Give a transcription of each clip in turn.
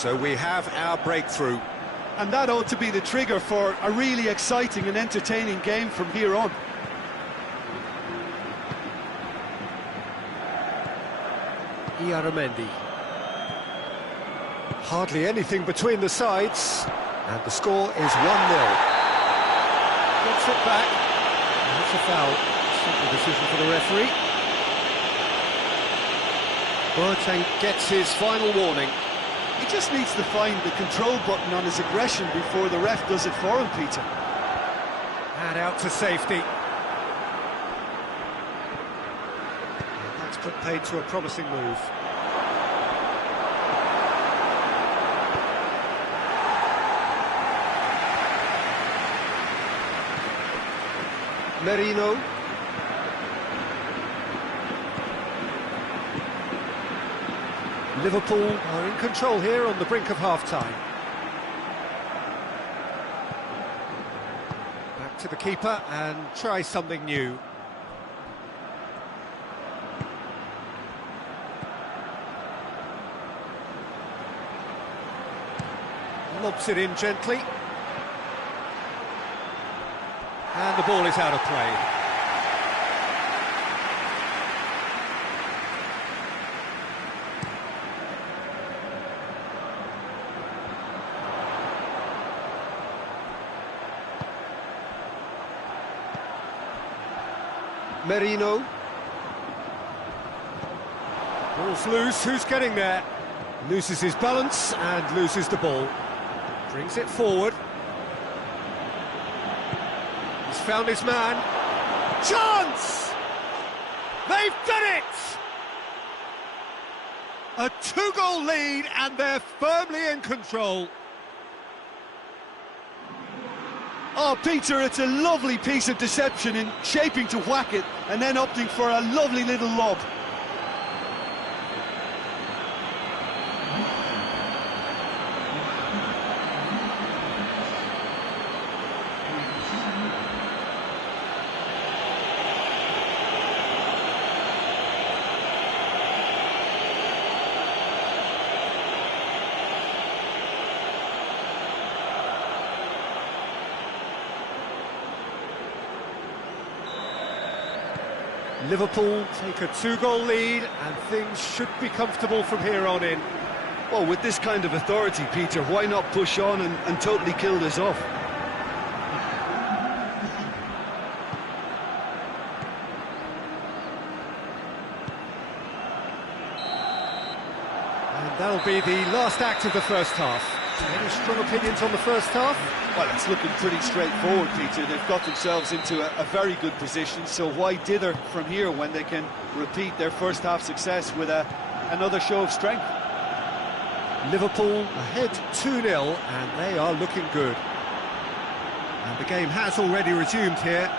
So we have our breakthrough. And that ought to be the trigger for a really exciting and entertaining game from here on. Iaramendi. Hardly anything between the sides, and the score is 1-0. Gets it back, and that's a foul. Simple decision for the referee. Boateng gets his final warning. He just needs to find the control button on his aggression before the ref does it for him, Peter. And out to safety. And that's put paid to a promising move. Merino. Liverpool are in control here on the brink of half-time. Back to the keeper and try something new. Lobs it in gently. And the ball is out of play. Merino. Ball's loose, who's getting there? Loses his balance and loses the ball. Brings it forward. He's found his man. Chance! They've done it! A 2-goal lead and they're firmly in control. Oh, Peter, it's a lovely piece of deception in shaping to whack it and then opting for a lovely little lob. Liverpool take a 2-goal lead and things should be comfortable from here on in. Well, with this kind of authority, Peter, why not push on and totally kill this off? And that'll be the last act of the first half. Any strong opinions on the first half? Well, it's looking pretty straightforward, Peter. They've got themselves into a very good position, so why dither from here when they can repeat their first half success with another show of strength? Liverpool ahead 2-0, and they are looking good. And the game has already resumed here.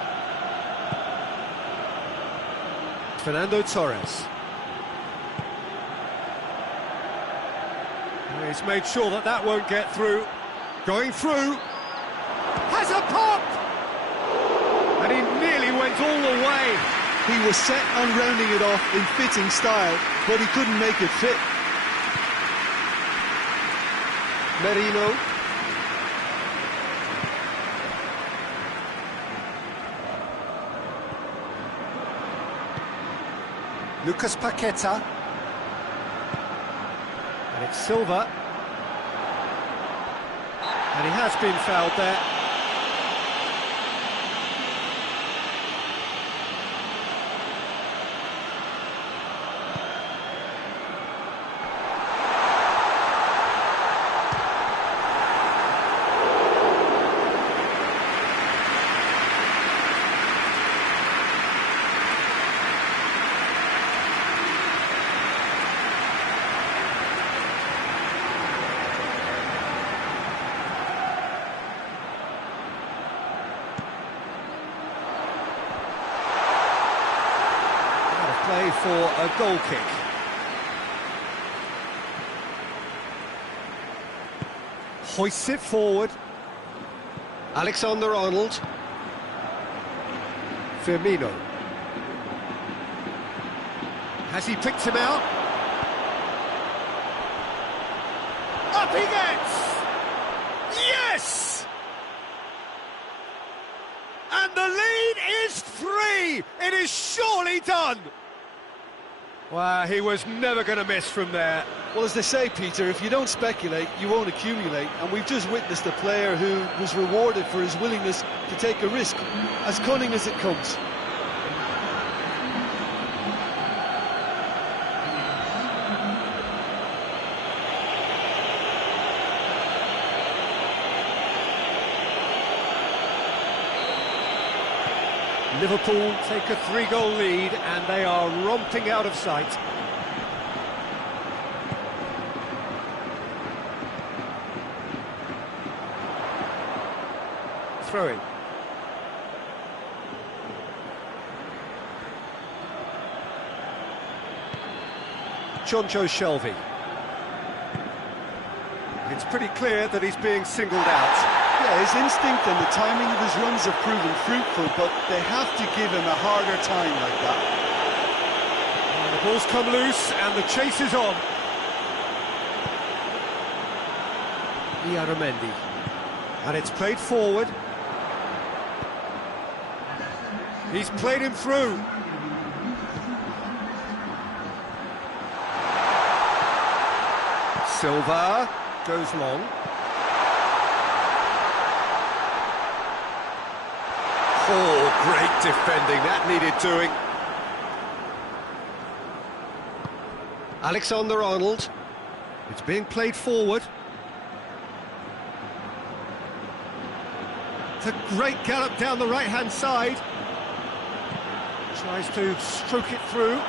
Fernando Torres. He's made sure that that won't get through. Going through. Has a pop! And he nearly went all the way. He was set on rounding it off in fitting style, but he couldn't make it fit. Merino. Lucas Paqueta. And it's Silva. And he has been fouled there. Play for a goal kick. Hoists it forward. Alexander-Arnold. Firmino. Has he picked him out? Up he gets! Yes! And the lead is 3! It is surely done! Wow, he was never going to miss from there. Well, as they say, Peter, if you don't speculate, you won't accumulate. And we've just witnessed a player who was rewarded for his willingness to take a risk, as cunning as it comes. Liverpool take a 3-goal lead and they are romping out of sight. Throw-in. d1sc0vurz. It's pretty clear that he's being singled out. Yeah, his instinct and the timing of his runs have proven fruitful, but they have to give him a harder time like that. And the ball's come loose and the chase is on. d1sc0vurz. And it's played forward. He's played him through. Silva goes long. Oh, great defending, that needed doing. Alexander-Arnold. It's being played forward. It's a great gallop down the right-hand side. Tries to stroke it through.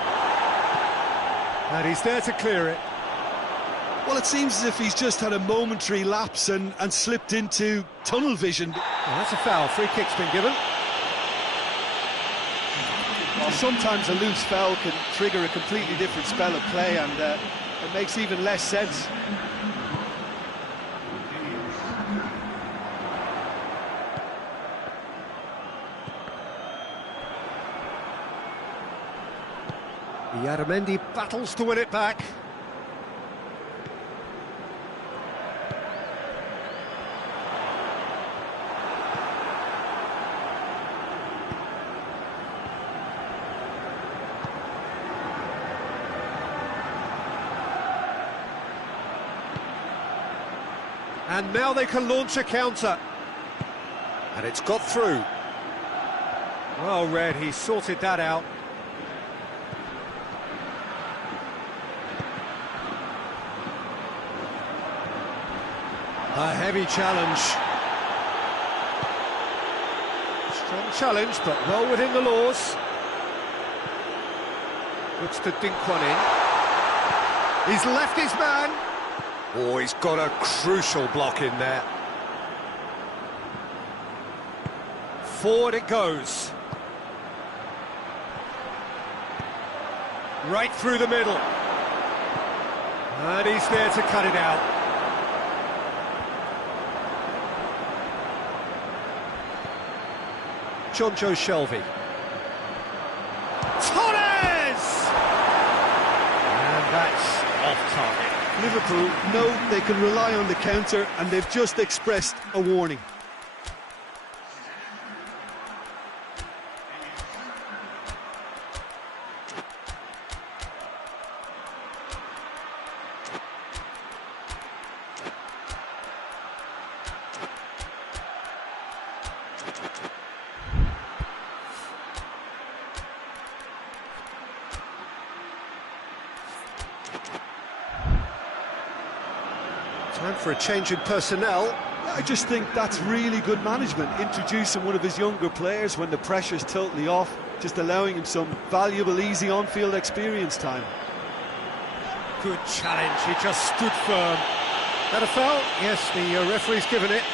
And he's there to clear it. Well, it seems as if he's just had a momentary lapse and slipped into tunnel vision. Well, that's a foul. Free kick's been given. Well, sometimes a loose foul can trigger a completely different spell of play, and it makes even less sense. d1sc0vurz battles to win it back. And now they can launch a counter. And it's got through. Well read, he sorted that out. A heavy challenge. Strong challenge, but well within the laws. Looks to dink one in. He's left his man. Oh, he's got a crucial block in there. Forward it goes. Right through the middle. And he's there to cut it out. d1sc0vurz. Torres! And that's off target. Liverpool know they can rely on the counter, and they've just expressed a warning. Time for a change in personnel. I just think that's really good management, introducing one of his younger players when the pressure's totally off, just allowing him some valuable, easy on-field experience time. Good challenge, he just stood firm. That a foul? Yes, the referee's given it.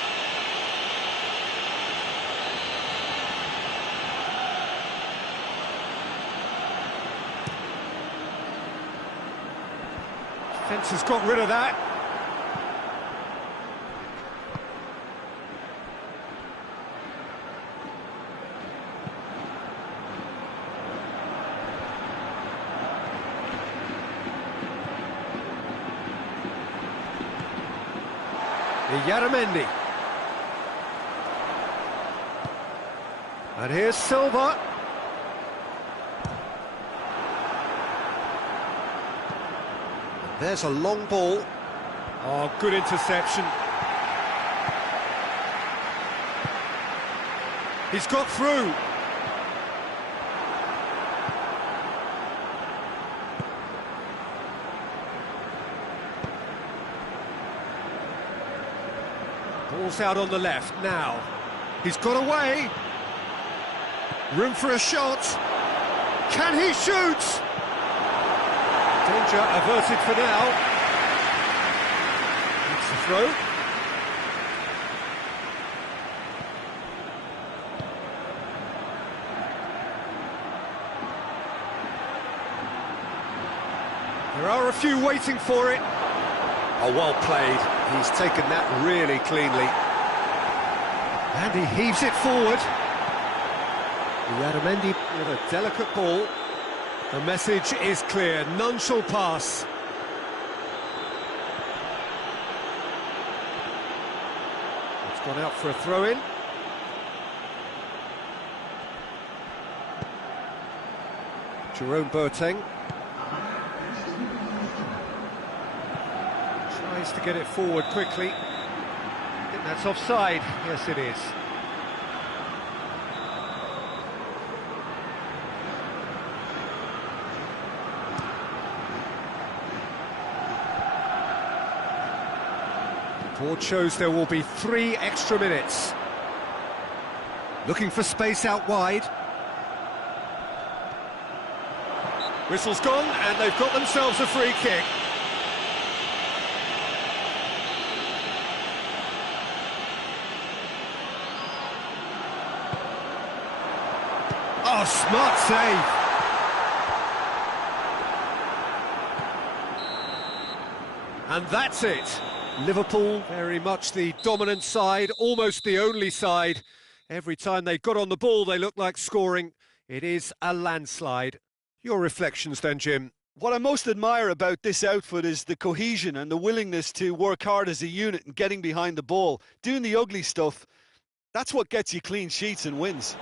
Defence has got rid of that. Yaramendi. And here's Silva. There's a long ball. Oh, good interception. He's got through. Ball's out on the left now. He's got away. Room for a shot. Can he shoot? Danger averted for now. It's a throw. There are a few waiting for it. Oh, well played. He's taken that really cleanly. And he heaves it forward. Yaramendi with a delicate ball. The message is clear, none shall pass. It's gone out for a throw-in. Jerome Boateng tries to get it forward quickly. I think that's offside. Yes, it is. The board shows there will be 3 extra minutes. Looking for space out wide. Whistle's gone, and they've got themselves a free kick. Oh, smart save. And that's it. Liverpool, very much the dominant side, almost the only side. Every time they got on the ball, they looked like scoring. It is a landslide. Your reflections then, Jim? What I most admire about this outfit is the cohesion and the willingness to work hard as a unit and getting behind the ball. Doing the ugly stuff, that's what gets you clean sheets and wins.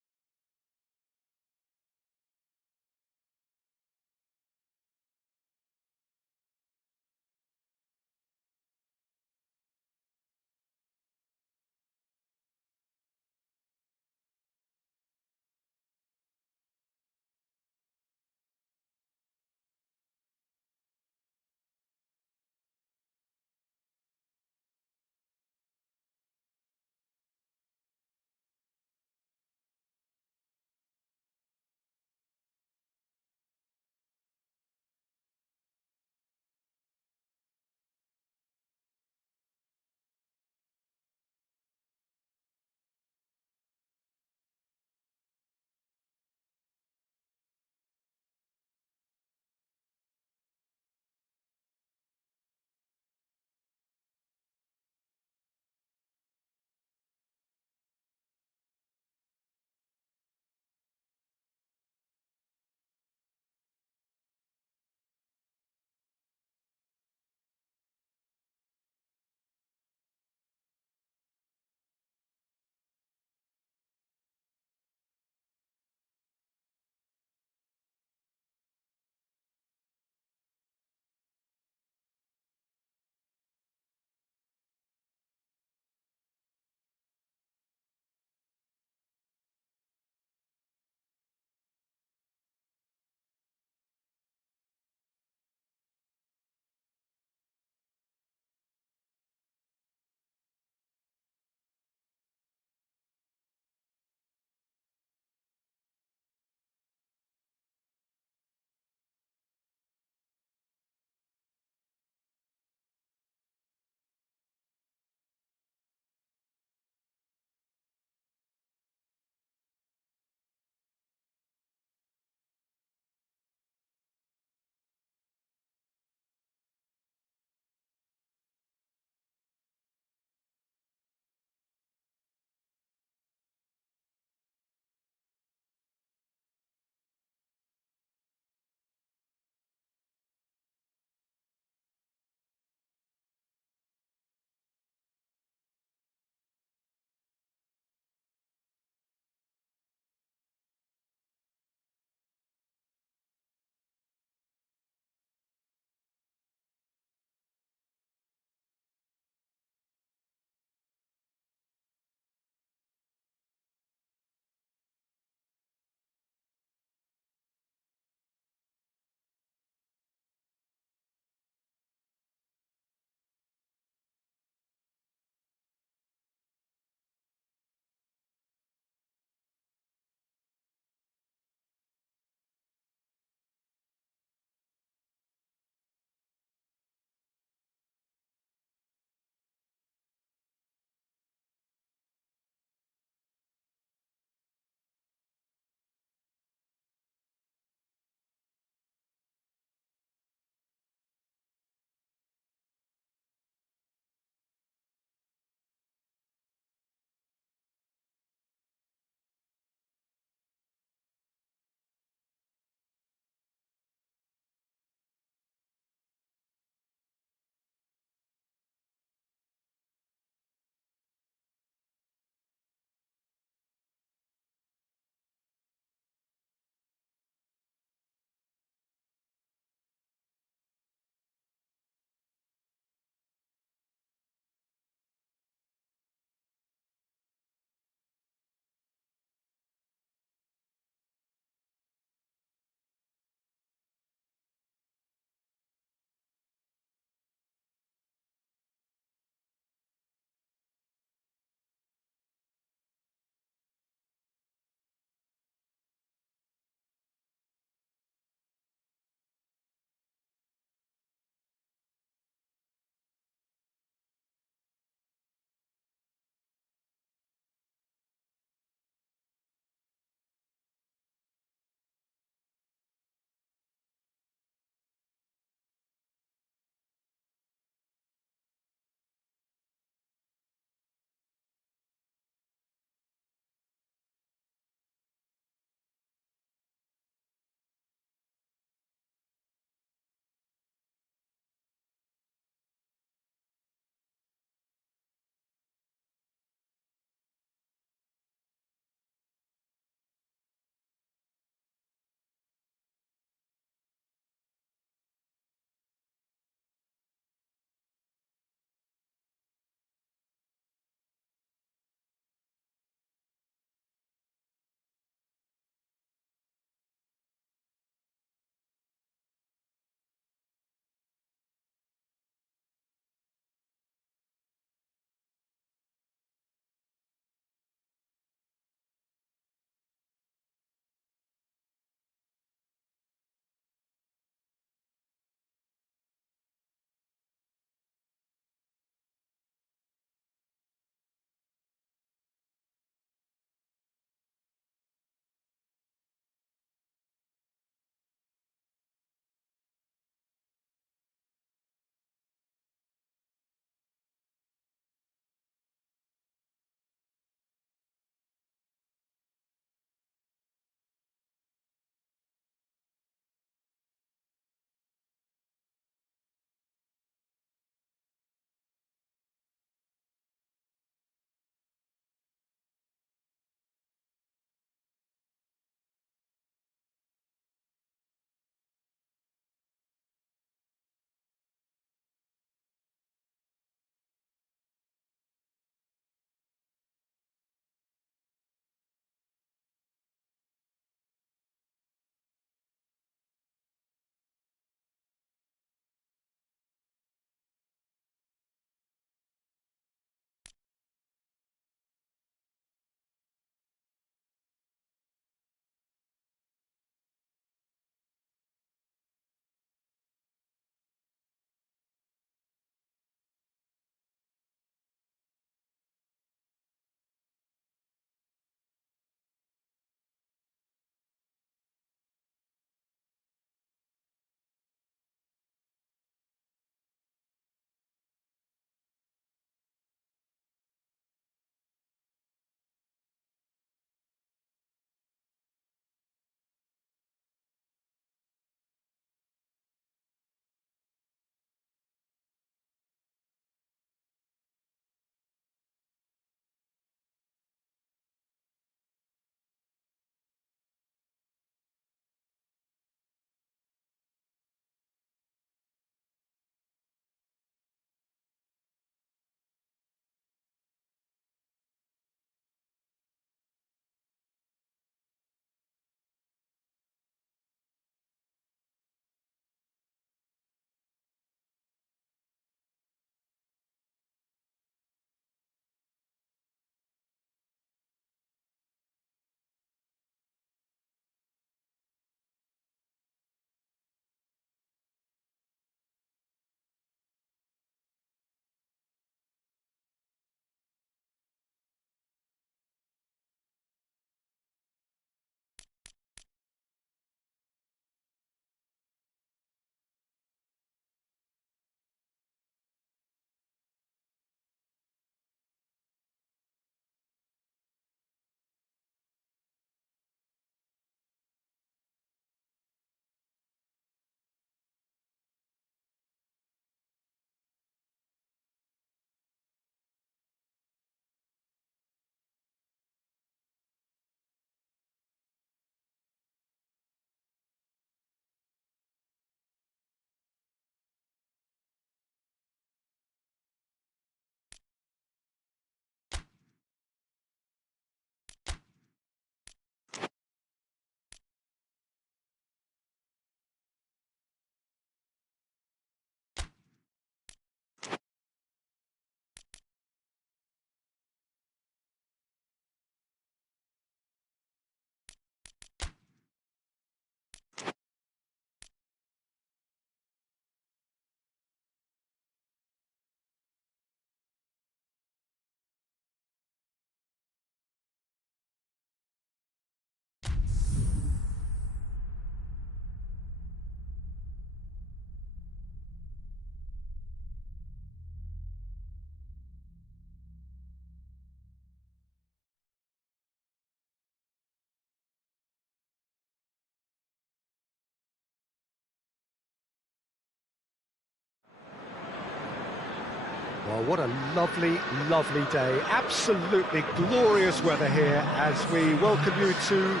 Well, what a lovely, lovely day. Absolutely glorious weather here as we welcome you to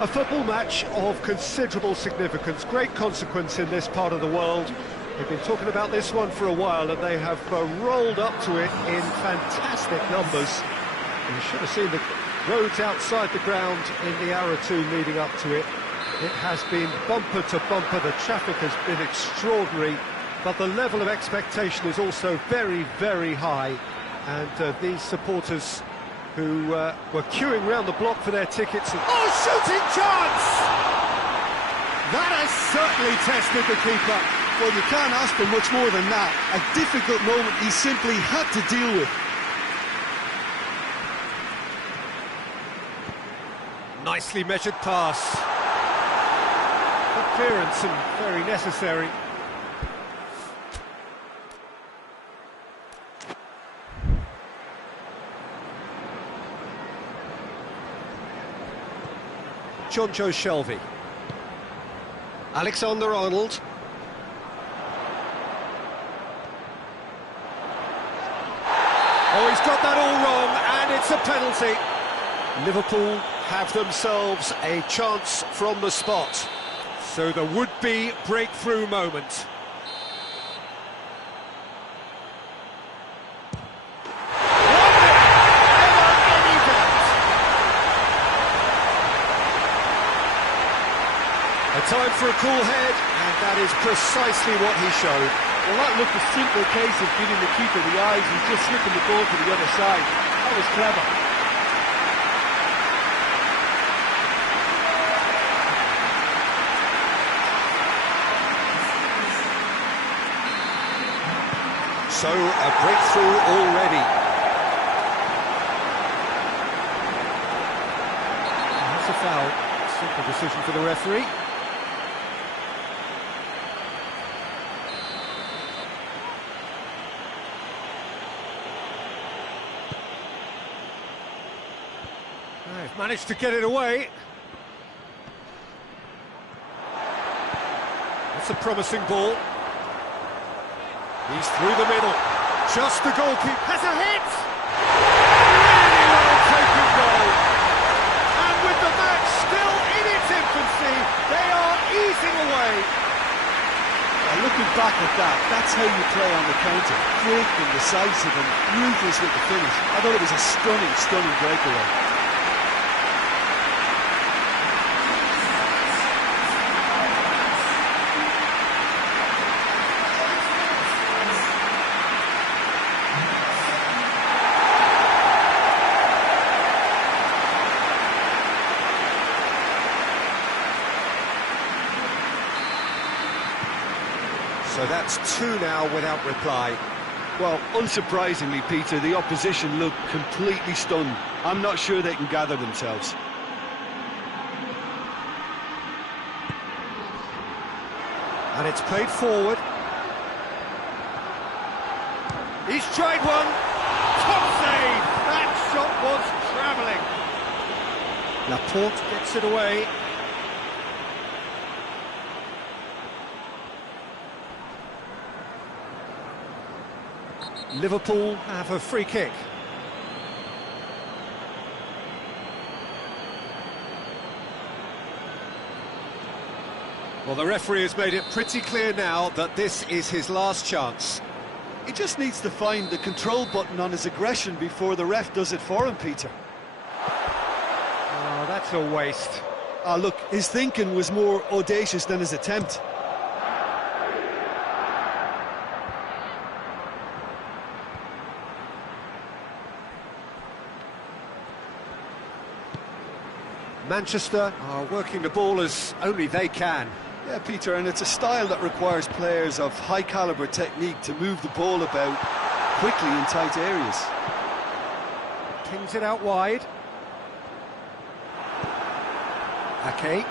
a football match of considerable significance, great consequence in this part of the world. They've been talking about this one for a while and they have rolled up to it in fantastic numbers. And you should have seen the roads outside the ground in the hour or two leading up to it. It has been bumper to bumper, the traffic has been extraordinary. But the level of expectation is also very, very high. And these supporters who were queuing round the block for their tickets... Oh, shooting chance! That has certainly tested the keeper. Well, you can't ask for much more than that. A difficult moment he simply had to deal with. Nicely measured pass. Good clearance and very necessary. d1sc0vurz. Alexander-Arnold. Oh, he's got that all wrong, and it's a penalty. Liverpool have themselves a chance from the spot. So the would-be breakthrough moment. A time for a cool head, and that is precisely what he showed. Well, that looked a simple case of giving the keeper the eyes and just slipping the ball to the other side. That was clever. So, a breakthrough already. That's a foul. Simple decision for the referee. They've managed to get it away. That's a promising ball. He's through the middle. Just the goalkeeper has a hit! Really well taken goal. And with the match still in its infancy, they are easing away. Looking back at that, that's how you play on the counter. Quick and decisive and ruthless with the finish. I thought it was a stunning, stunning breakaway. So that's two now without reply. Well, unsurprisingly, Peter, the opposition look completely stunned. I'm not sure they can gather themselves. And it's played forward. He's tried one. Top save! That shot was travelling. Laporte gets it away. Liverpool have a free kick. Well, the referee has made it pretty clear now that this is his last chance. He just needs to find the control button on his aggression before the ref does it for him, Peter. Oh, that's a waste. Look, his thinking was more audacious than his attempt. Manchester are working the ball as only they can. Yeah, Peter, and it's a style that requires players of high-caliber technique to move the ball about quickly in tight areas. Pings it out wide. Ake.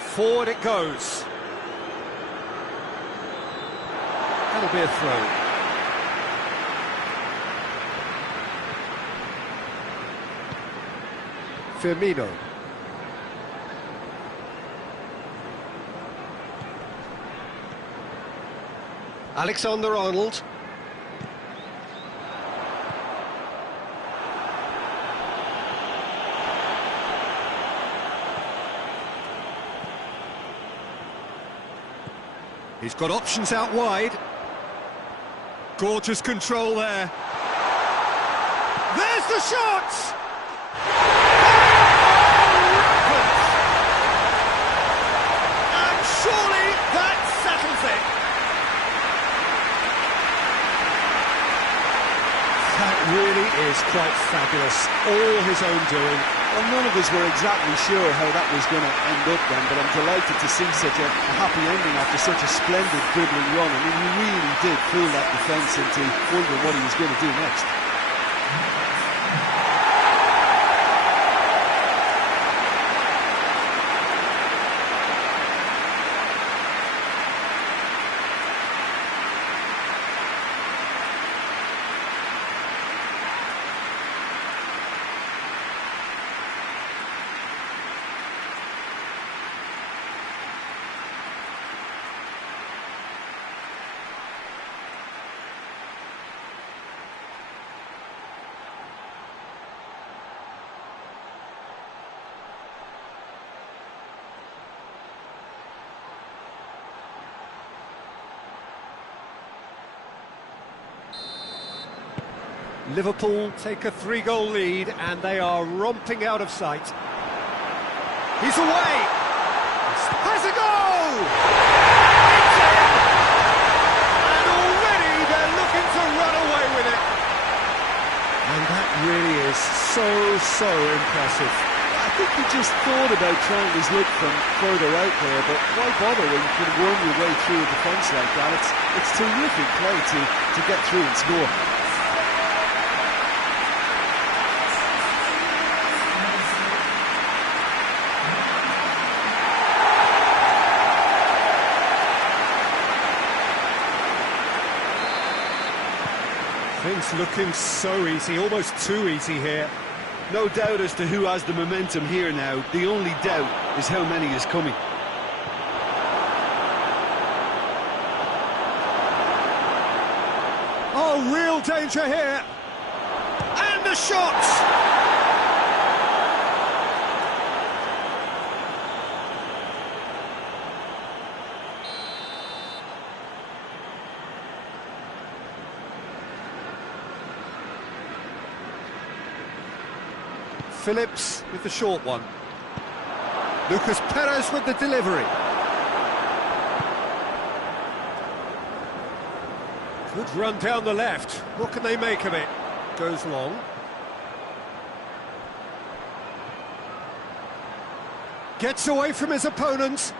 Forward it goes. That'll be a throw. Firmino. Alexander-Arnold. He's got options out wide. Gorgeous control there. There's the shot! And surely that settles it. That really is quite fabulous. All his own doing. Well, none of us were exactly sure how that was going to end up then, but I'm delighted to see such a happy ending after such a splendid dribbling run. I mean, he really did fool that defence into wondering what he was going to do next. Liverpool take a 3-goal lead and they are romping out of sight. He's away! Has a goal! It's in! And already they're looking to run away with it. And that really is so impressive. I think he just thought about trying his luck from further out there, but why bother when you can worm your way through a defence like that? It's terrific play to get through and score. Things looking so easy, almost too easy here. No doubt as to who has the momentum here now. The only doubt is how many is coming. Oh, real danger here. And a shot! Phillips with the short one. Lucas Perez with the delivery. Good run down the left. What can they make of it? Goes long. Gets away from his opponent.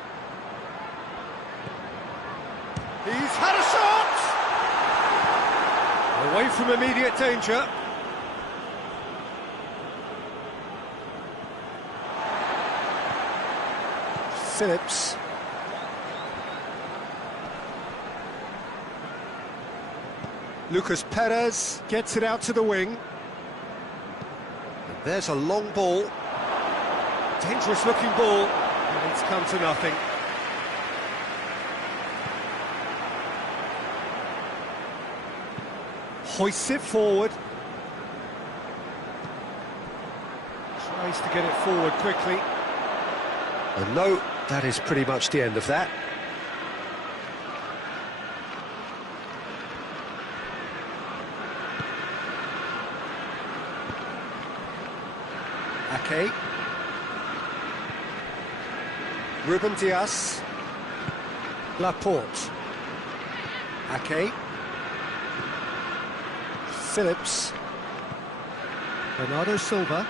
He's had a shot! Away from immediate danger. Phillips. Lucas Perez gets it out to the wing. And there's a long ball. Dangerous looking ball. And it's come to nothing. Hoists it forward. Tries to get it forward quickly. And no, that is pretty much the end of that. Ake. Ruben Dias. Laporte. Ake. Phillips. Bernardo Silva.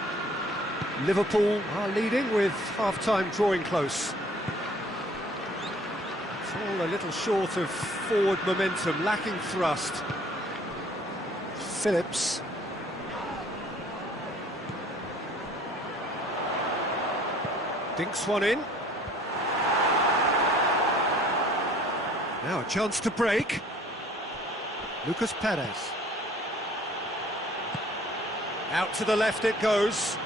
Liverpool are leading with half-time drawing close. It's all a little short of forward momentum, lacking thrust. Phillips. Dinks one in. Now a chance to break. Lucas Perez. Out to the left it goes.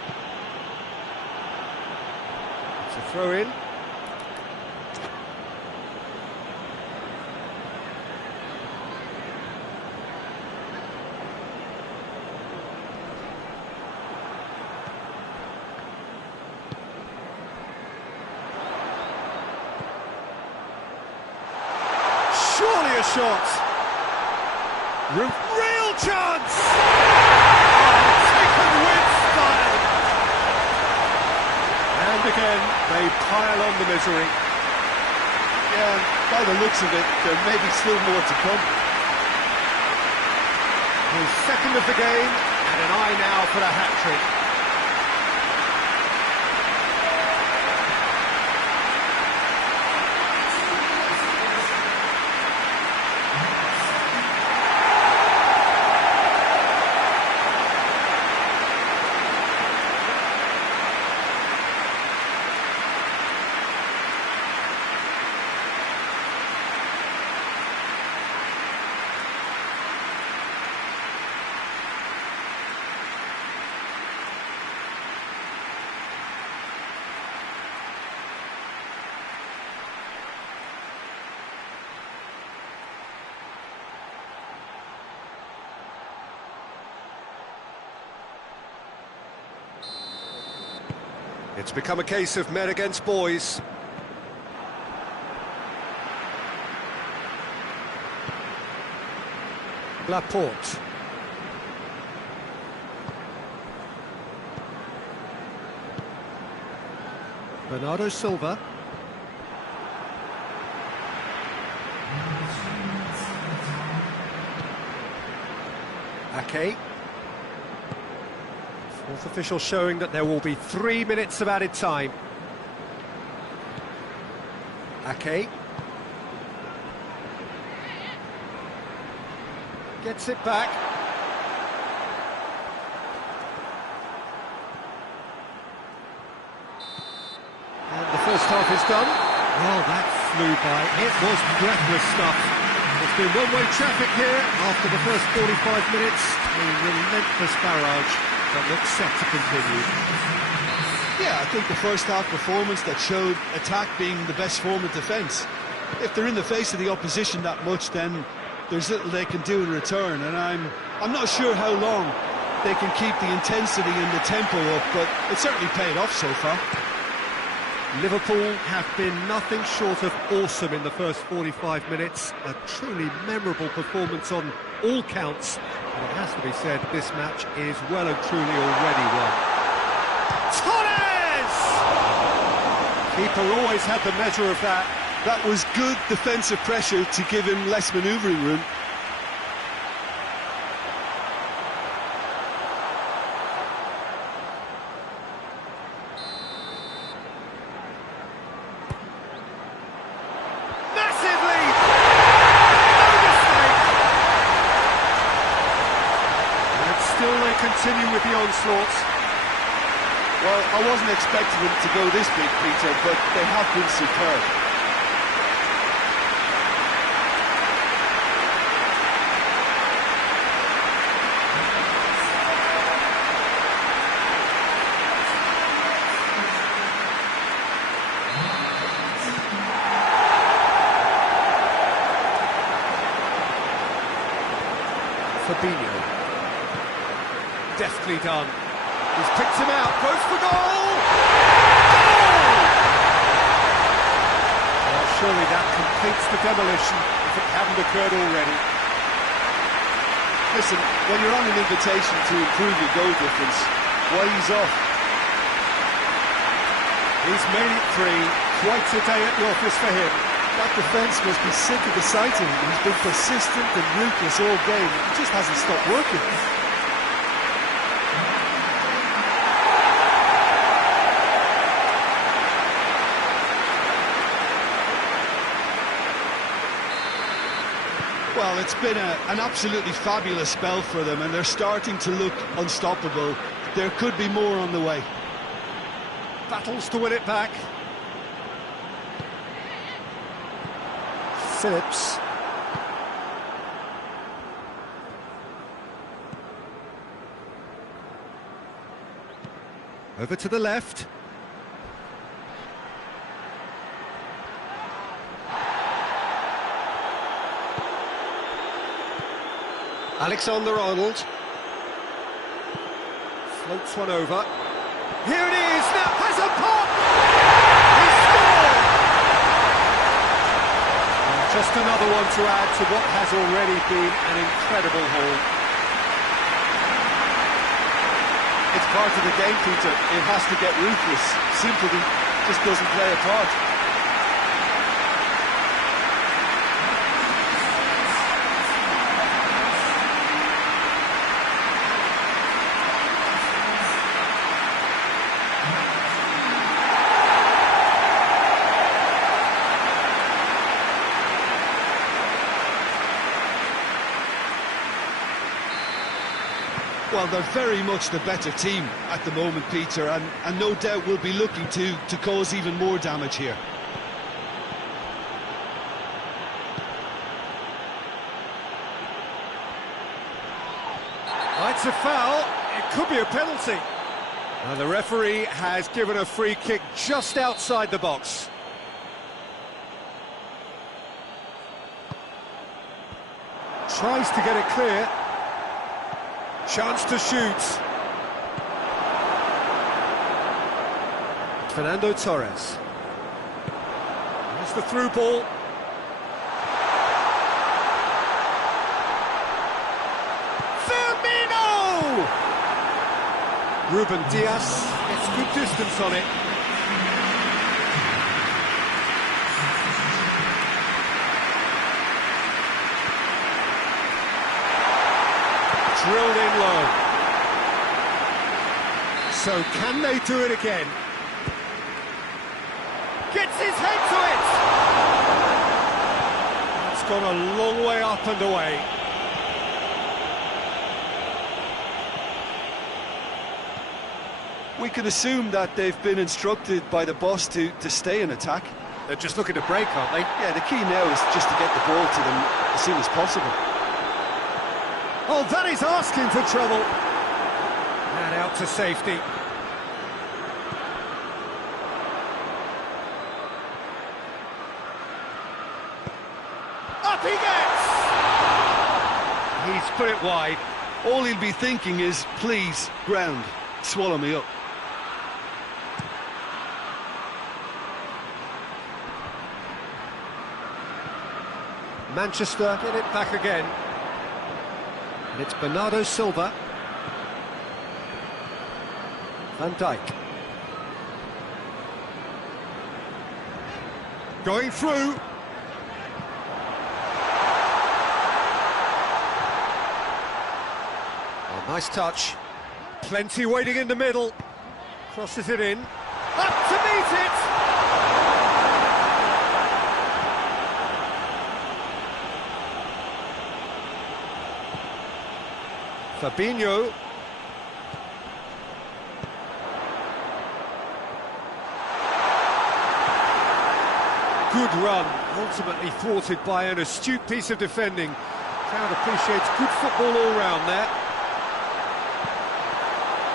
It's a throw in. a shot. Real chance! Oh, taken with style. And again, they pile on the misery. Yeah, by the looks of it, there may be still more to come. His second of the game, and an eye now for the hat-trick. It's become a case of men against boys. Laporte. Bernardo Silva. Ake. Fourth official showing that there will be 3 minutes of added time. Ake. Gets it back. And the first half is done. Well, that flew by. It was breathless stuff. There's been one-way traffic here after the first 45 minutes. A relentless barrage that looks set to continue. Yeah, I think the first half performance that showed attack being the best form of defence. If they're in the face of the opposition that much, then there's little they can do in return, and I'm not sure how long they can keep the intensity and the tempo up, but it certainly paid off so far. Liverpool have been nothing short of awesome in the first 45 minutes. A truly memorable performance on all counts. And it has to be said, this match is well and truly already won. Torres! Keeper always had the measure of that. That was good defensive pressure to give him less manoeuvring room. Continue with the onslaught. Well, I wasn't expecting them to go this big, Peter, but they have been superb. Fabinho. Deftly done. He's picked him out, goes for goal! Goal! Well, surely that completes the demolition, if it hadn't occurred already. Listen, when you're on an invitation to improve your goal difference, why ease off? He's made it 3. Quite a day at the office for him. That defence must be sick of the sight of him. He's been persistent and ruthless all game. It just hasn't stopped working. Well, it's been an absolutely fabulous spell for them, and they're starting to look unstoppable. There could be more on the way. Battles to win it back. Phillips. Over to the left. Alexander-Arnold. Floats one over. Here it is, now has a pop! He scored! Just another one to add to what has already been an incredible haul. It's part of the game, Peter. It has to get ruthless. Sympathy just doesn't play a part. Well, they're very much the better team at the moment, Peter, and no doubt will be looking to cause even more damage here. It's a foul, it could be a penalty. And the referee has given a free kick just outside the box. Tries to get it clear. Chance to shoot. Fernando Torres. There's the through ball. Firmino! Ruben Diaz gets good distance on it. Drilled in low. So can they do it again? Gets his head to it! It's gone a long way up and away. We can assume that they've been instructed by the boss to stay in attack. They're just looking to break, aren't they? Yeah, the key now is just to get the ball to them as soon as possible. Oh, that is asking for trouble. And out to safety. Up he gets! He's put it wide. All he'll be thinking is, please, ground, swallow me up. Manchester get it back again. And it's Bernardo Silva. Van Dijk. Going through. Oh, nice touch. Plenty waiting in the middle. Crosses it in. Up to meet it! Fabinho. Good run, ultimately thwarted by an astute piece of defending. Crowd appreciates good football all round there.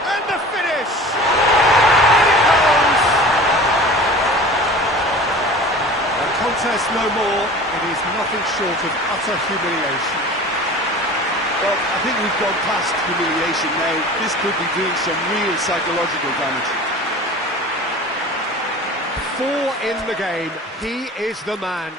And the finish! In it goes! A contest no more. It is nothing short of utter humiliation. Well, I think we've gone past humiliation now. This could be doing some real psychological damage. 4 in the game. He is the man.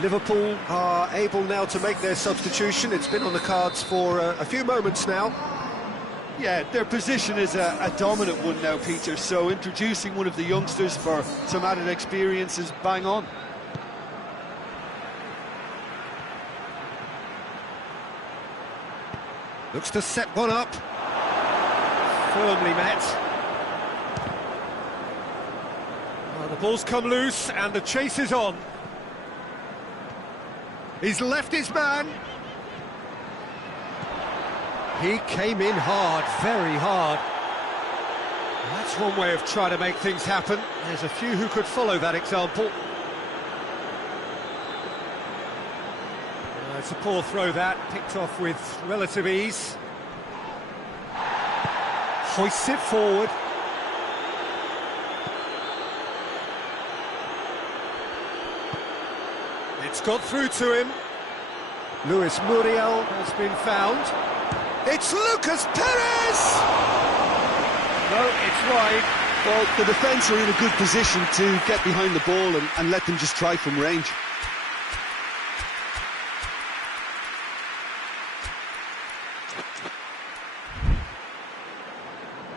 Liverpool are able now to make their substitution. It's been on the cards for a few moments now. Yeah, their position is a dominant one now, Peter, so introducing one of the youngsters for some added experience is bang on. Looks to set one up. Firmly met. Well, the ball's come loose and the chase is on. He's left his man. He came in hard, very hard. That's one way of trying to make things happen. There's a few who could follow that example. It's a poor throw that, picked off with relative ease. Hoists it forward. It's got through to him. Luis Muriel has been found. It's Lucas Perez! No, it's wide. Well, the defence are in a good position to get behind the ball and let them just try from range.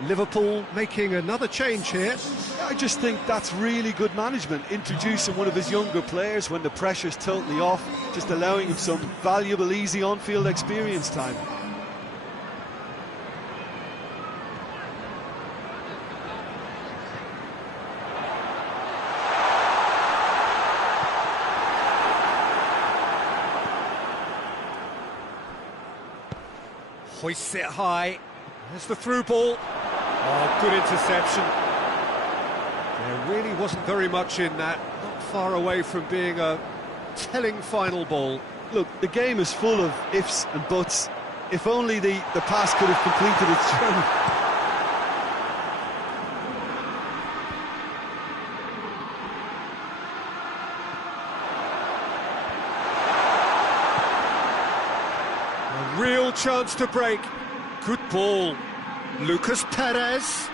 Liverpool making another change here. I just think that's really good management, introducing one of his younger players when the pressure's totally off, just allowing him some valuable, easy on-field experience time. Hoists it high. There's the through ball. Oh, good interception. There really wasn't very much in that. Not far away from being a telling final ball. Look, the game is full of ifs and buts. If only the pass could have completed its journey. A real chance to break. Good ball. Lucas Perez.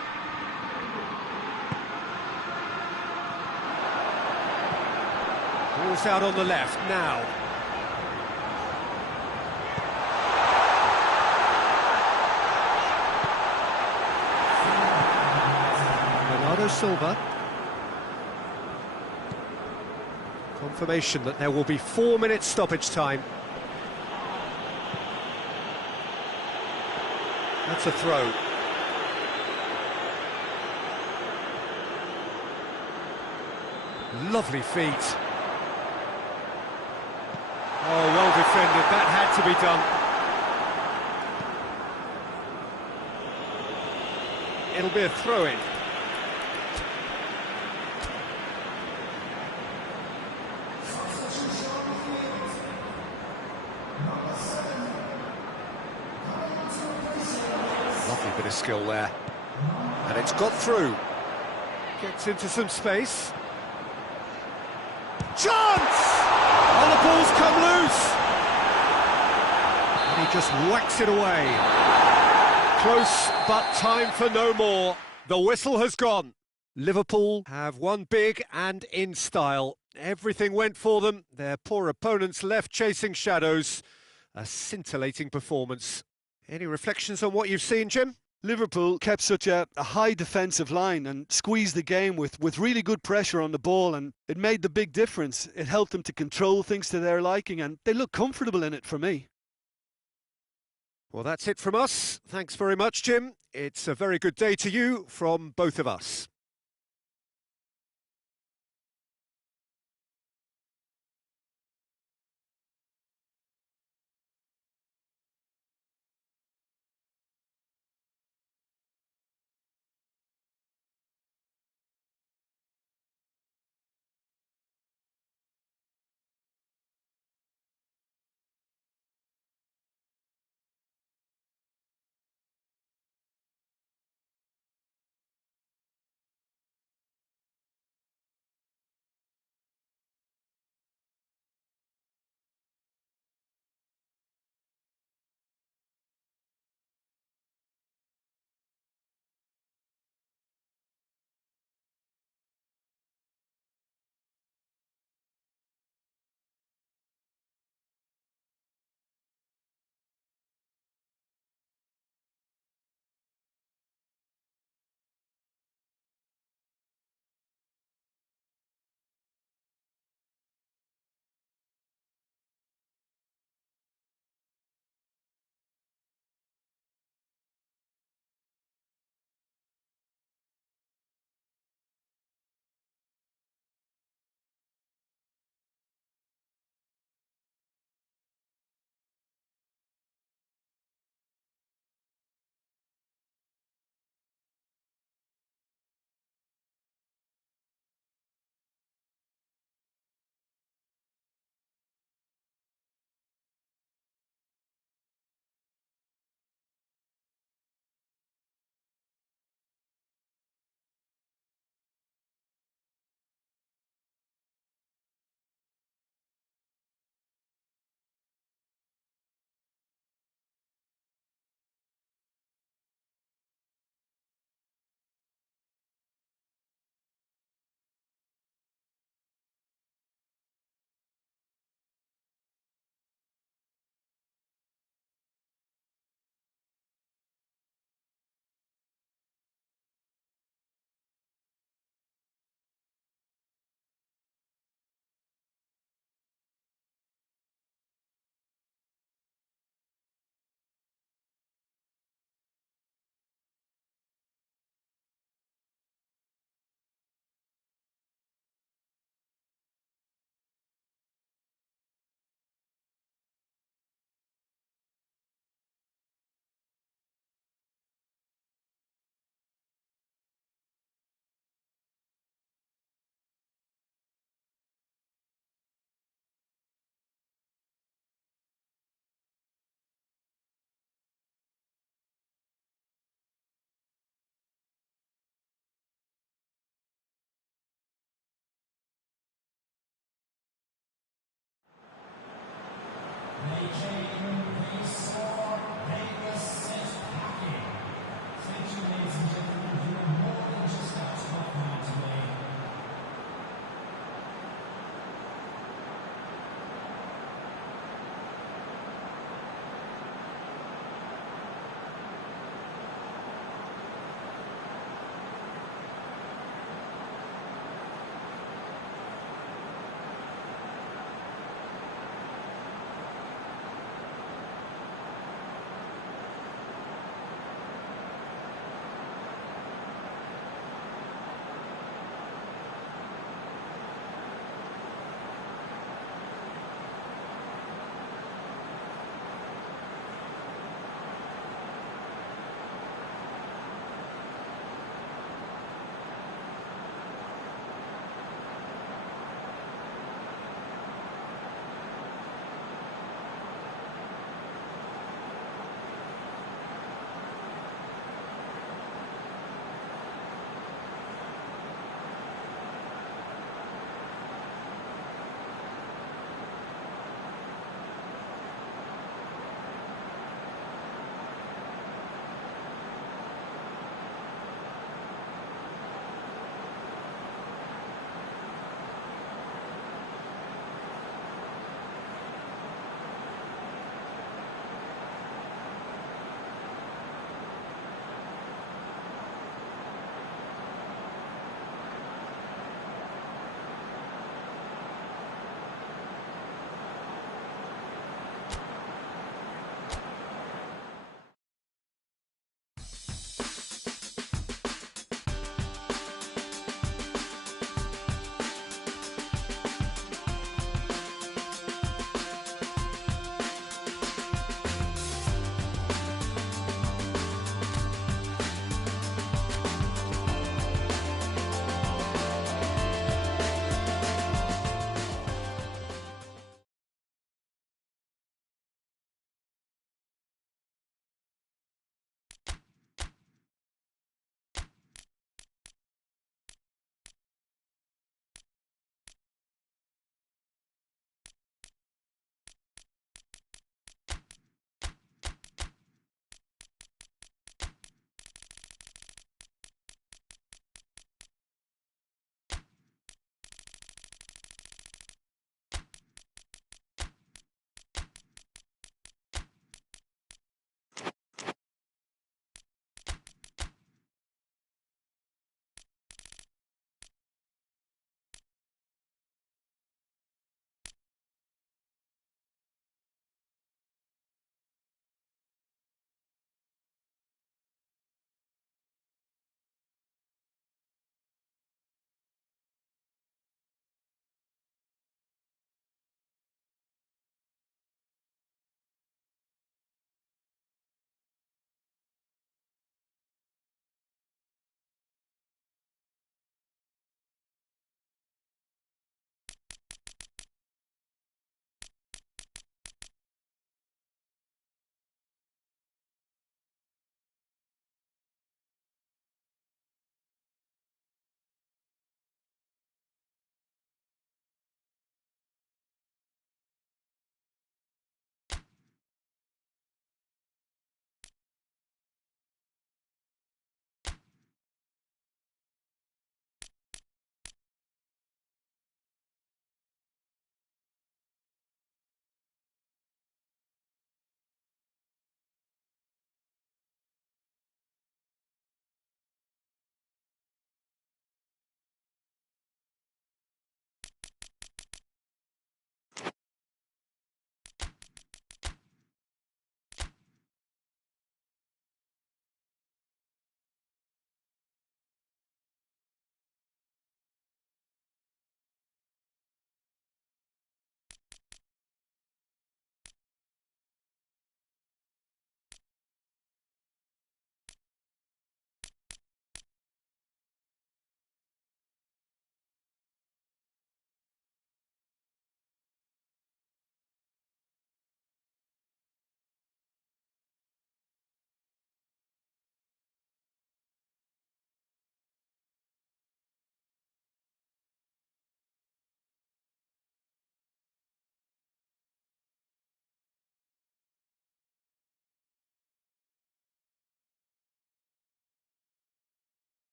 Ball's out on the left now. Bernardo Silva. Confirmation that there will be 4 minutes stoppage time. That's a throw. Lovely feet. Oh, well defended. That had to be done. It'll be a throw-in. Lovely bit of skill there. And it's got through. Gets into some space. Chance! And the ball's come loose. And he just whacks it away. Close, but time for no more. The whistle has gone. Liverpool have won big and in style. Everything went for them. Their poor opponents left chasing shadows. A scintillating performance. Any reflections on what you've seen, Jim? Liverpool kept such a high defensive line and squeezed the game with really good pressure on the ball, and it made the big difference. It helped them to control things to their liking, and they look comfortable in it for me. Well, that's it from us. Thanks very much, Jim. It's a very good day to you from both of us.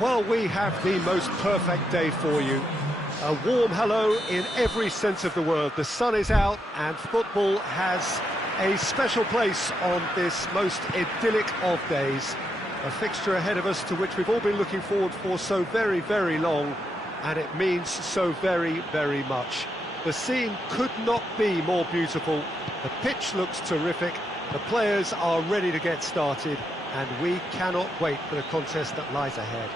Well, we have the most perfect day for you. A warm hello in every sense of the word. The sun is out and football has a special place on this most idyllic of days. A fixture ahead of us to which we've all been looking forward for so very, very long, and it means so very, very much. The scene could not be more beautiful. The pitch looks terrific. The players are ready to get started, and we cannot wait for the contest that lies ahead.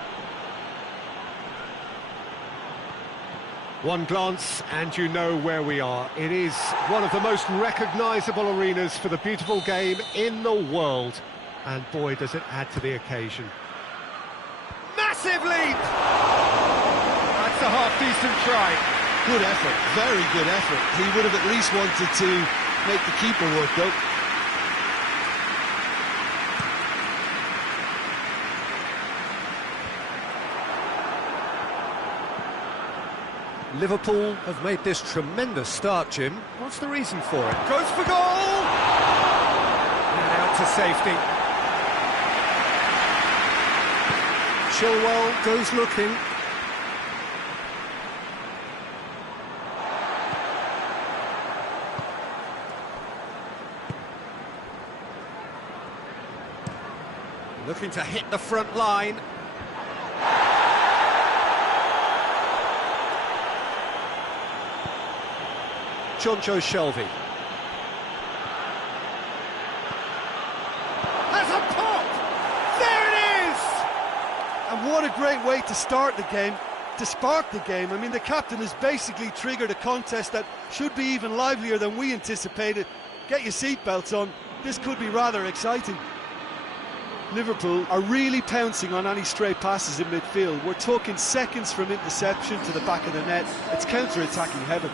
One glance and you know where we are. It is one of the most recognisable arenas for the beautiful game in the world. And boy, does it add to the occasion. Massive leap! That's a half-decent try. Good effort, very good effort. He would have at least wanted to make the keeper work, though. Liverpool have made this tremendous start, Jim. What's the reason for it? Goes for goal! And out to safety. Chilwell goes looking. Looking to hit the front line. d1sc0vurz. Has a pop! There it is! And what a great way to start the game, to spark the game. I mean, the captain has basically triggered a contest that should be even livelier than we anticipated. Get your seatbelts on, this could be rather exciting. Liverpool are really pouncing on any stray passes in midfield. We're talking seconds from interception to the back of the net. It's counter-attacking heaven.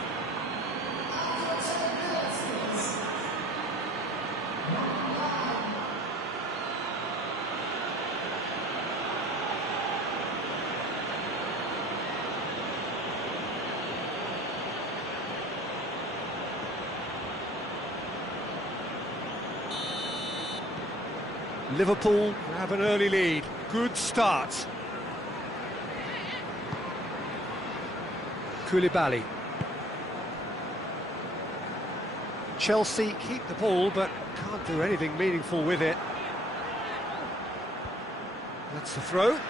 Liverpool have an early lead. Good start. Koulibaly. Chelsea keep the ball but can't do anything meaningful with it. That's the throw.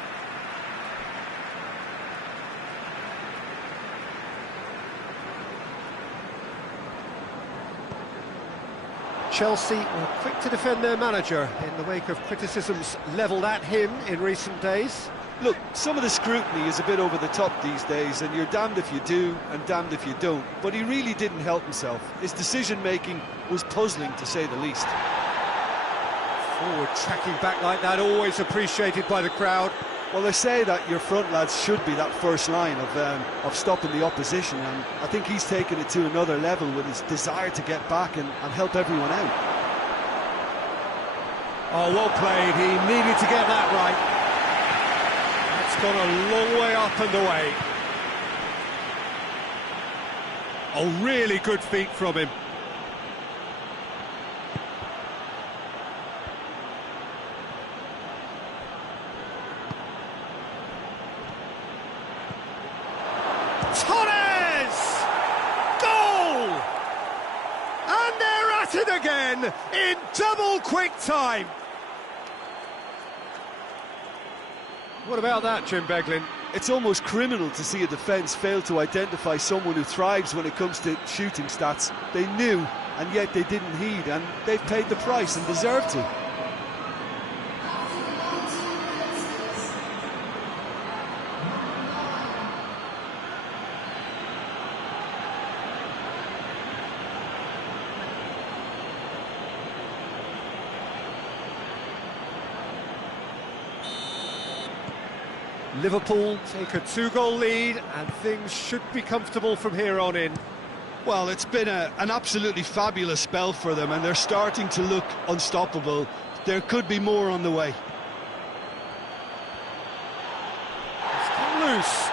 Chelsea were quick to defend their manager in the wake of criticisms levelled at him in recent days. Look, some of the scrutiny is a bit over the top these days, and you're damned if you do and damned if you don't. But he really didn't help himself. His decision-making was puzzling, to say the least. Forward tracking back like that, always appreciated by the crowd. Well, they say that your front lads should be that first line of stopping the opposition, and I think he's taken it to another level with his desire to get back and help everyone out. Oh, well played. He needed to get that right. That's gone a long way up and away. Oh, really good feet from him. Goal! And they're at it again in double quick time. What about that, Jim Beglin? It's almost criminal to see a defence fail to identify someone who thrives when it comes to shooting stats. They knew, and yet they didn't heed, and they've paid the price and deserve to. Liverpool take a 2-goal lead and things should be comfortable from here on in. Well, it's been an absolutely fabulous spell for them, and they're starting to look unstoppable. There could be more on the way. It's come loose.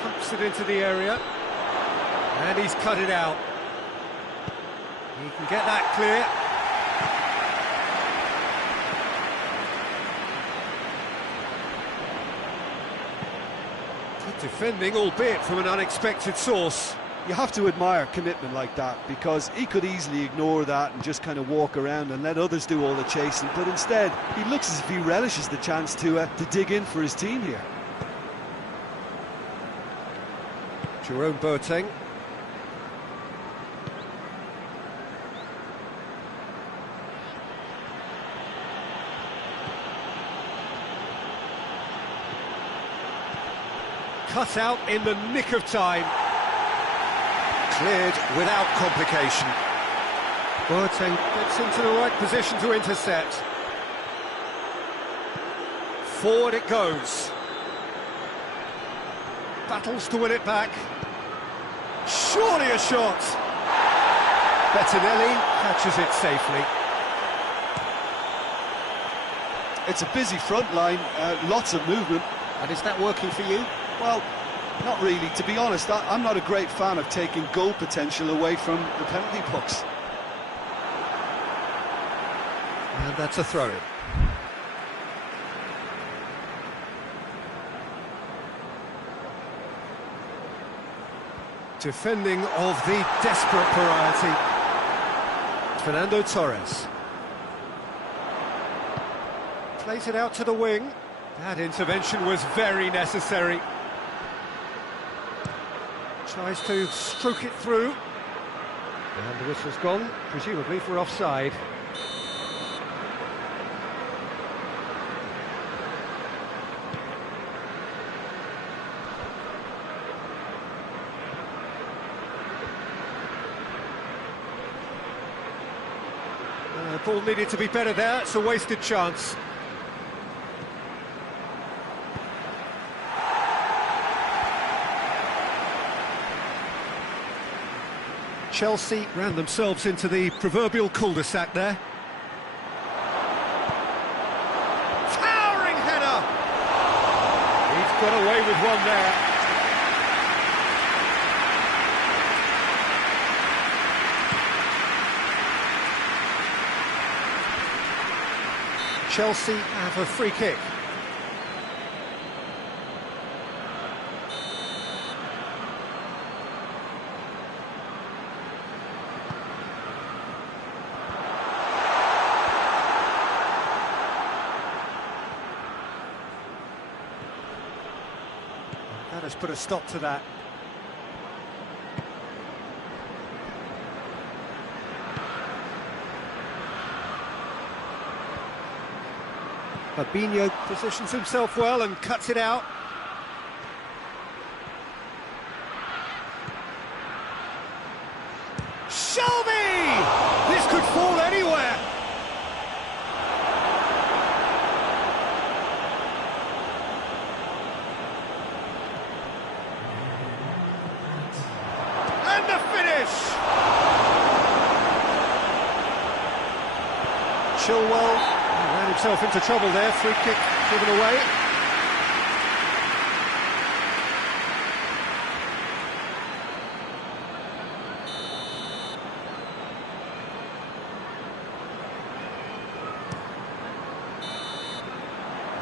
Pumps it into the area. And he's cut it out. He can get that clear. Good defending, albeit from an unexpected source. You have to admire commitment like that, because he could easily ignore that and just kind of walk around and let others do all the chasing, but instead he looks as if he relishes the chance to dig in for his team here. Jerome Boateng. Cut out in the nick of time. Cleared without complication. Boateng gets into the right position to intercept. Forward it goes. Battles to win it back. Surely a shot. Bettinelli catches it safely. It's a busy front line, lots of movement. And is that working for you? Well, not really. To be honest, I'm not a great fan of taking goal potential away from the penalty box. And that's a throw-in. Defending of the desperate variety. Fernando Torres. Plays it out to the wing. That intervention was very necessary. Tries to stroke it through. And the whistle's gone, presumably for offside. Ball needed to be better there, it's a wasted chance. Chelsea ran themselves into the proverbial cul-de-sac there. Towering header! He's got away with one there. Chelsea have a free kick. That has put a stop to that. Fabinho positions himself well and cuts it out. Shelby! This could fall anywhere. And the finish! Chilwell ran himself into trouble there, free kick given away.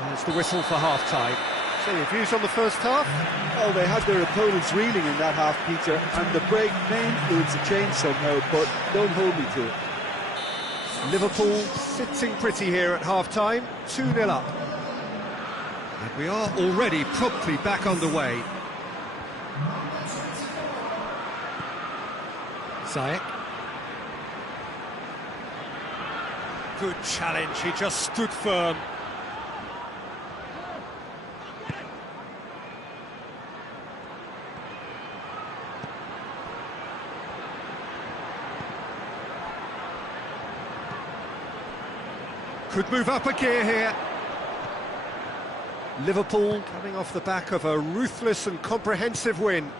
There's the whistle for half-time. So your views on the first half? Oh, they had their opponents reeling in that half, Peter, and the break may influence a change somehow, but don't hold me to it. Liverpool sitting pretty here at half-time, 2-0 up. And we are already promptly back underway. Ziyech. Good challenge, he just stood firm. Could move up a gear here. Liverpool coming off the back of a ruthless and comprehensive win.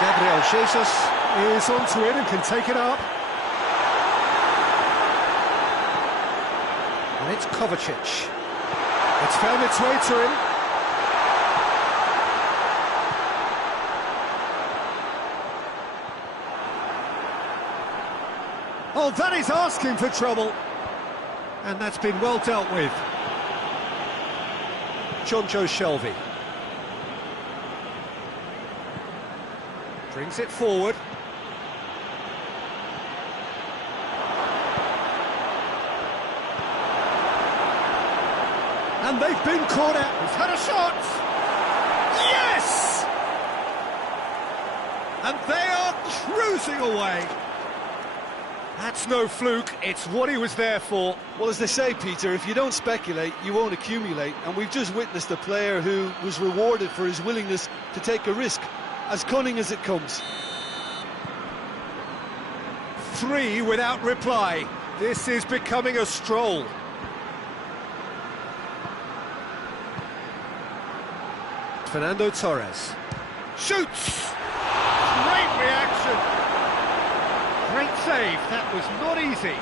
Gabriel Jesus is onto it and can take it up. And it's Kovacic. It's found its way to him. Oh, that is asking for trouble. And that's been well dealt with. Jonjo Shelvey. Brings it forward. And they've been caught out. He's had a shot. Yes! And they are cruising away. That's no fluke, it's what he was there for. Well, as they say, Peter, if you don't speculate, you won't accumulate. And we've just witnessed a player who was rewarded for his willingness to take a risk, as cunning as it comes. 3 without reply. This is becoming a stroll. Fernando Torres shoots. Great reaction. Great save. That was not easy.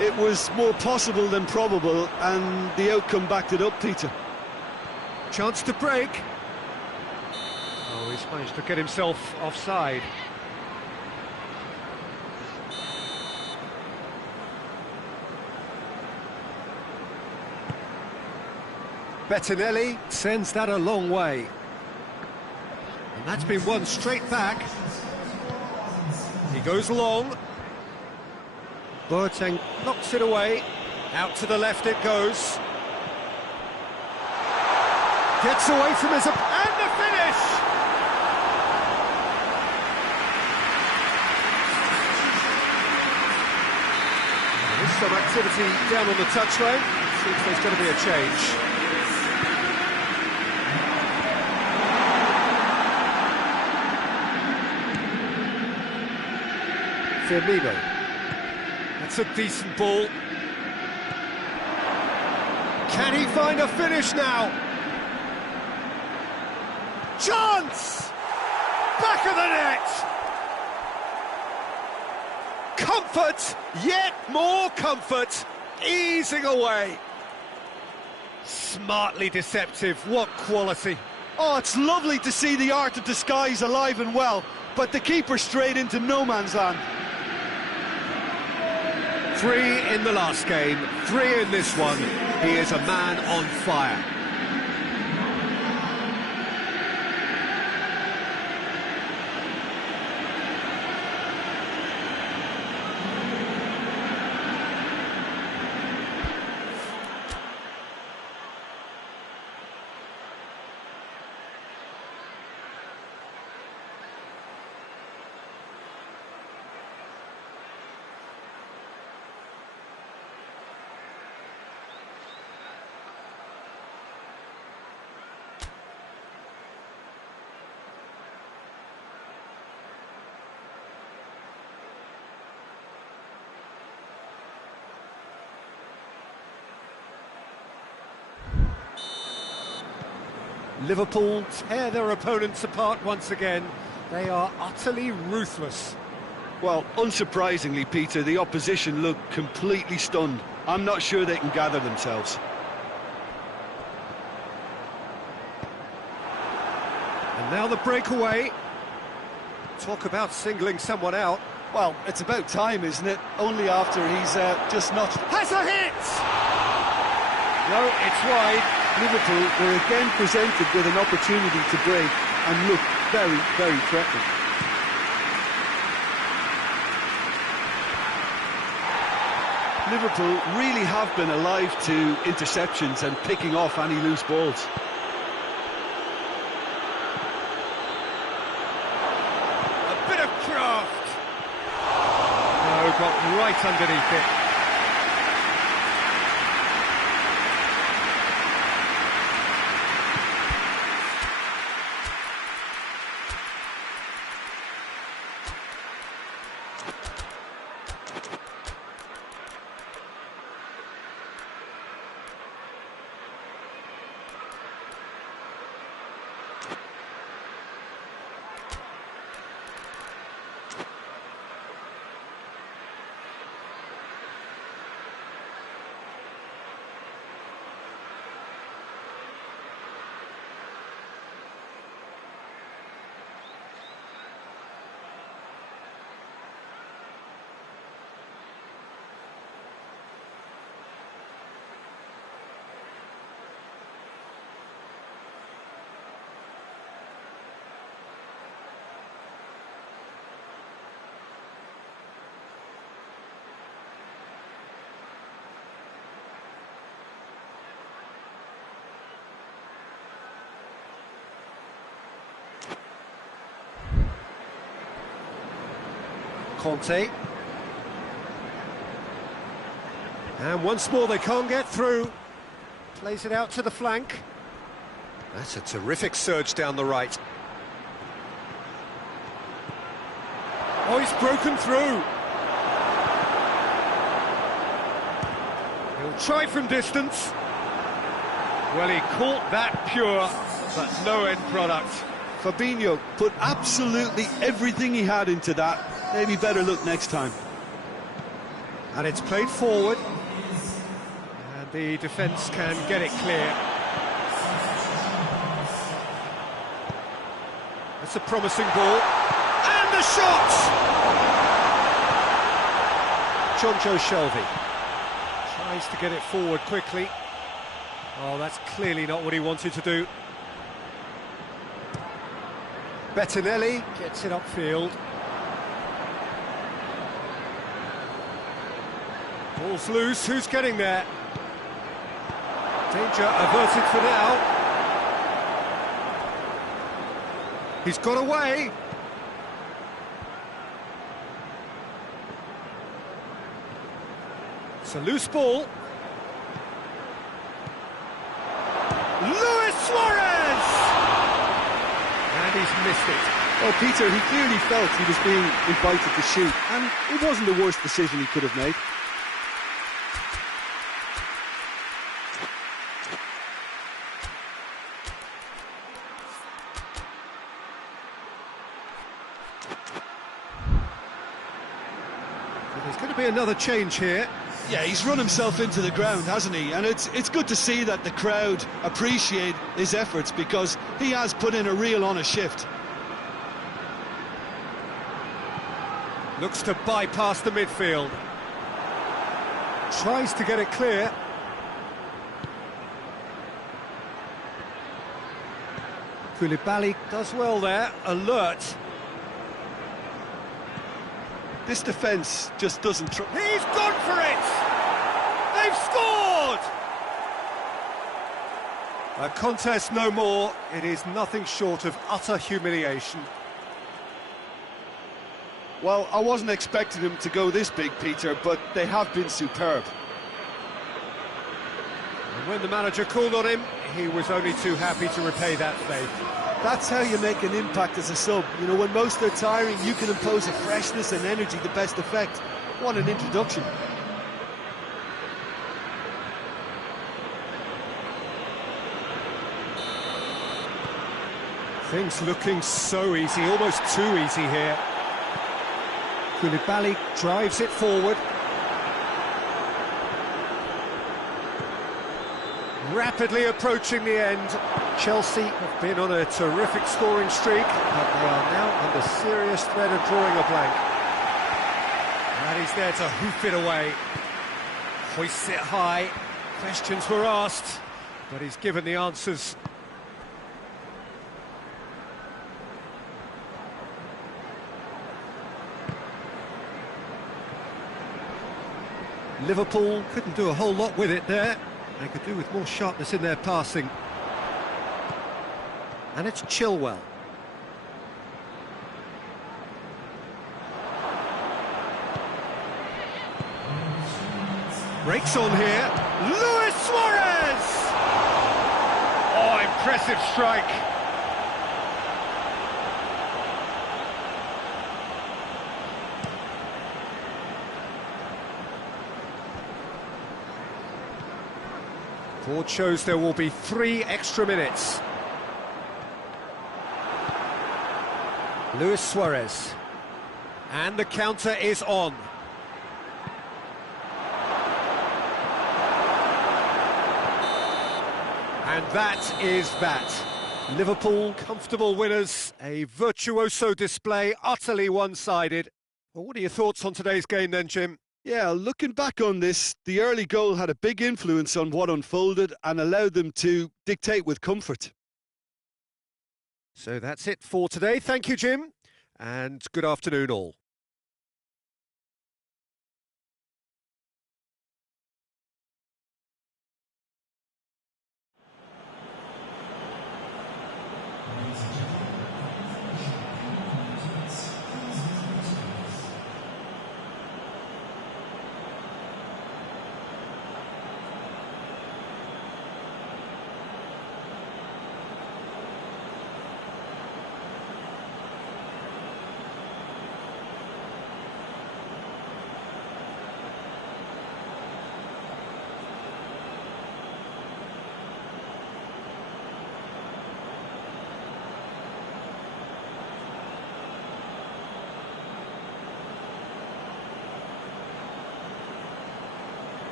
It was more possible than probable, and the outcome backed it up, Peter. Chance to break. Oh, he's managed to get himself offside. Bettinelli sends that a long way. And that's been won straight back. He goes long. Boateng knocks it away. Out to the left it goes. Gets away from his... And the finish! There's some activity down on the touchline. Seems there's going to be a change. Firmino. That's a decent ball. Can he find a finish now? Chance! Back of the net! Comfort, yet more comfort, easing away. Smartly deceptive, what quality. Oh, it's lovely to see the art of disguise alive and well, but the keeper straight into no man's land. 3 in the last game, 3 in this one. He is a man on fire. Liverpool tear their opponents apart once again. They are utterly ruthless. Well, unsurprisingly, Peter, the opposition look completely stunned. I'm not sure they can gather themselves. And now the breakaway. Talk about singling someone out. Well, it's about time, isn't it? Only after he's just notched... Has a hit! No, it's wide. Liverpool were again presented with an opportunity to break and look very, very threatening. Liverpool really have been alive to interceptions and picking off any loose balls. A bit of craft. No, got right underneath it. Conte. And once more they can't get through. Plays it out to the flank. That's a terrific surge down the right. Oh, he's broken through. He'll try from distance. Well, he caught that pure, but no end product. Fabinho put absolutely everything he had into that. Maybe better look next time. And it's played forward. And the defence can get it clear. That's a promising ball. And the shot! d1sc0vurz tries to get it forward quickly. Oh, that's clearly not what he wanted to do. Bettinelli gets it upfield. Ball's loose, who's getting there? Danger averted for now. He's got away. It's a loose ball. Luis Suarez! And he's missed it. Oh, Peter, he clearly felt he was being invited to shoot, and it wasn't the worst decision he could have made. There's going to be another change here. Yeah, he's run himself into the ground, hasn't he? And it's good to see that the crowd appreciate his efforts, because he has put in a real honest shift. Looks to bypass the midfield. Tries to get it clear. Koulibaly does well there, alert. This defence just doesn't He's gone for it! They've scored! A contest no more. It is nothing short of utter humiliation. Well, I wasn't expecting him to go this big, Peter, but they have been superb. And when the manager called on him, he was only too happy to repay that faith. That's how you make an impact as a sub. You know, when most are tiring, you can impose a freshness and energy, the best effect. What an introduction. Things looking so easy, almost too easy here. Koulibaly drives it forward. Rapidly approaching the end. Chelsea have been on a terrific scoring streak, but they are now under serious threat of drawing a blank. And he's there to hoof it away. Hoists it high. Questions were asked, but he's given the answers. Liverpool couldn't do a whole lot with it there. They could do with more sharpness in their passing. And it's Chilwell. Breaks on here. Luis Suarez! Oh, impressive strike. Board shows there will be 3 extra minutes. Luis Suarez. And the counter is on. And that is that. Liverpool, comfortable winners. A virtuoso display, utterly one-sided. Well, what are your thoughts on today's game then, Jim? Yeah, looking back on this, the early goal had a big influence on what unfolded and allowed them to dictate with comfort. So that's it for today. Thank you, Jim, and good afternoon all.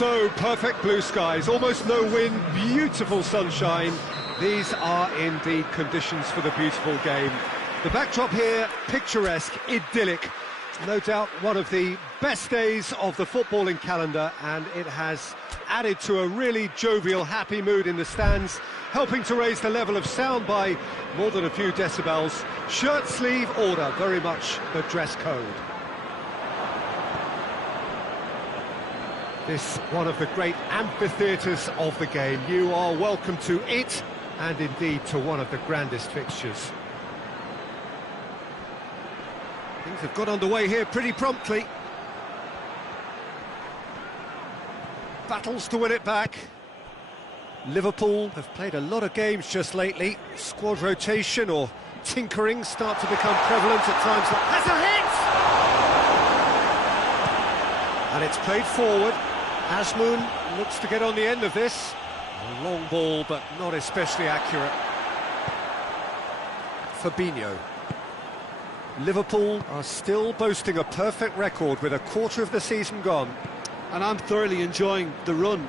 So perfect blue skies, almost no wind, beautiful sunshine. These are indeed conditions for the beautiful game. The backdrop here, picturesque, idyllic. No doubt one of the best days of the footballing calendar, and it has added to a really jovial, happy mood in the stands, helping to raise the level of sound by more than a few decibels. Shirt sleeve order, very much the dress code. This one of the great amphitheatres of the game. You are welcome to it, and indeed to one of the grandest fixtures. Things have got underway here pretty promptly. Battles to win it back. Liverpool have played a lot of games just lately. Squad rotation or tinkering start to become prevalent at times. Has a hit! And it's played forward. Asmoon looks to get on the end of this. A long ball, but not especially accurate. Fabinho. Liverpool are still boasting a perfect record with a quarter of the season gone. And I'm thoroughly enjoying the run.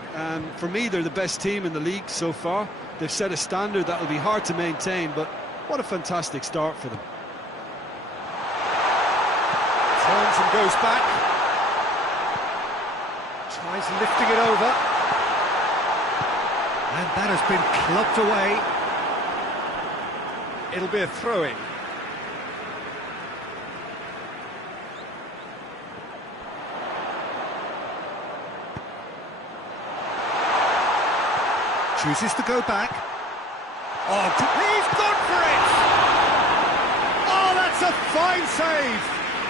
For me, they're the best team in the league so far. They've set a standard that will be hard to maintain, but what a fantastic start for them. Turns and goes back. Tries lifting it over. And that has been clubbed away. It'll be a throw-in. Chooses to go back. Oh, he's gone for it! Oh, that's a fine save!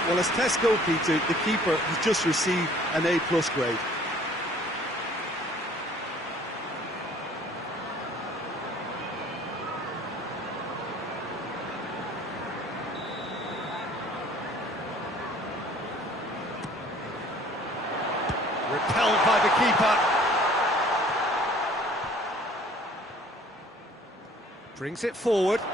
Well, as Tesco, Peter, the keeper has just received an A+ grade. Repelled by the keeper. Brings it forward. He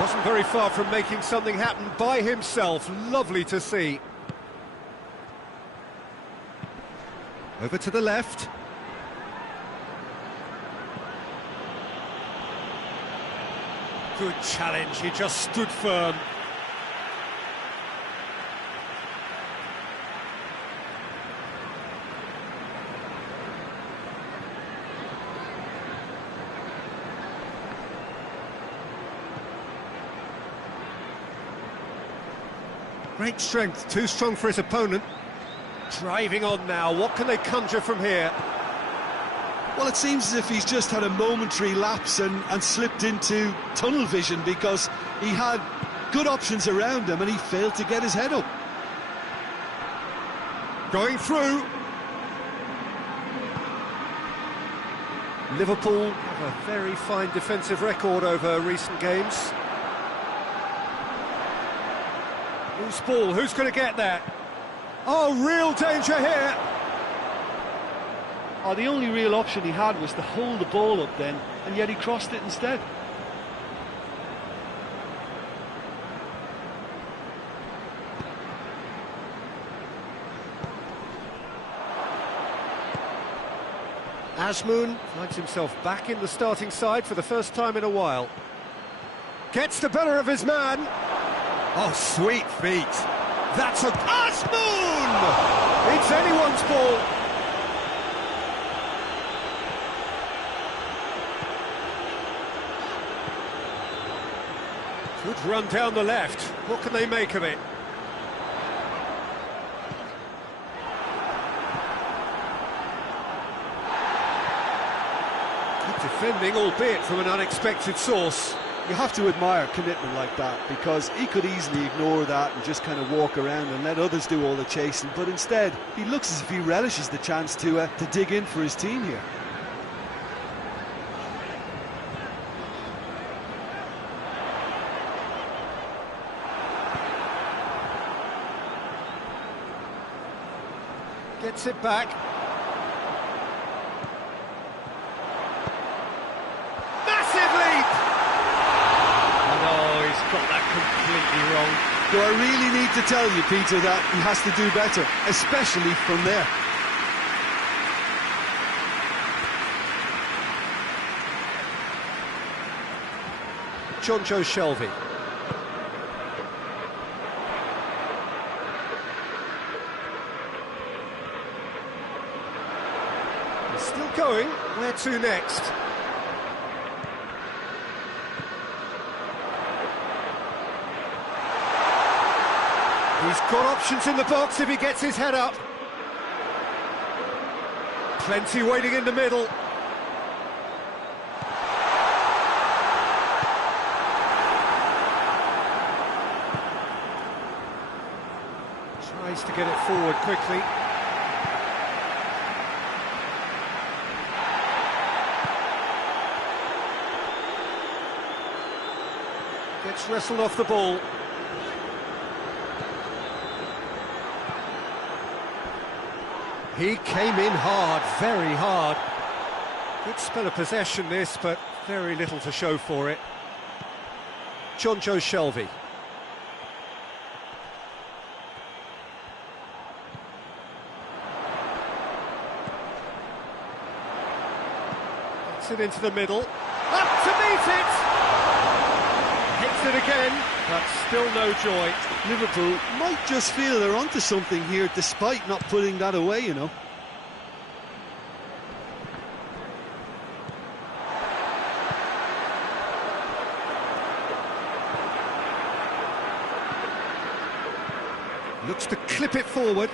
wasn't very far from making something happen by himself. Lovely to see. Over to the left. Good challenge, he just stood firm. Great strength, too strong for his opponent. Driving on now, what can they conjure from here? Well, it seems as if he's just had a momentary lapse and slipped into tunnel vision, because he had good options around him and he failed to get his head up. Going through. Liverpool have a very fine defensive record over recent games. Loose ball, who's going to get that? Oh, real danger here. Oh, the only real option he had was to hold the ball up then, and yet he crossed it instead. Asmoon finds himself back in the starting side for the first time in a while. Gets the better of his man. Oh, sweet feet. That's a... Asmoon! It's anyone's ball. Good run down the left. What can they make of it? Good defending, albeit from an unexpected source. You have to admire commitment like that, because he could easily ignore that and just kind of walk around and let others do all the chasing, but instead he looks as if he relishes the chance to dig in for his team here. Gets it back. Massive leap! And be wrong. Do I really need to tell you, Peter, that he has to do better, especially from there? d1sc0vurz. He's still going. Where to next? He's got options in the box if he gets his head up. Plenty waiting in the middle. Tries to get it forward quickly. Gets wrestled off the ball. He came in hard, very hard. Good spell of possession this, but very little to show for it. d1sc0vurz. Gets it into the middle. Up to meet it! Hits it again, but still no joy. Liverpool might just feel they're onto something here, despite not putting that away, you know. Looks to clip it forward.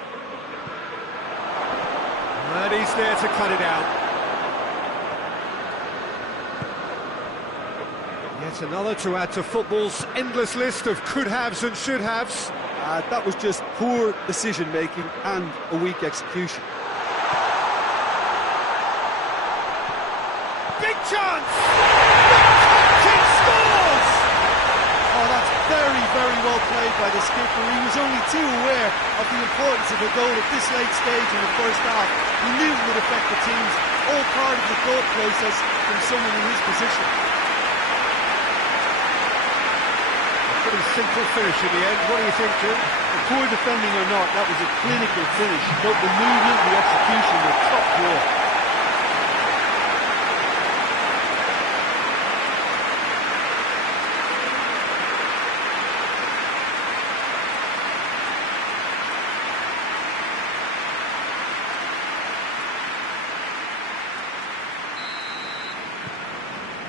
And he's there to cut it out. Yet another to add to football's endless list of could-haves and should-haves. That was just poor decision-making and a weak execution. Big chance! The captain scores! Oh, that's very, very well played by the skipper. He was only too aware of the importance of a goal at this late stage in the first half. He knew it would affect the teams, all part of the thought process from someone in his position. Pretty simple finish in the end. What do you think, Jim? Poor defending or not, that was a clinical finish. Both the movement and the execution were top draw.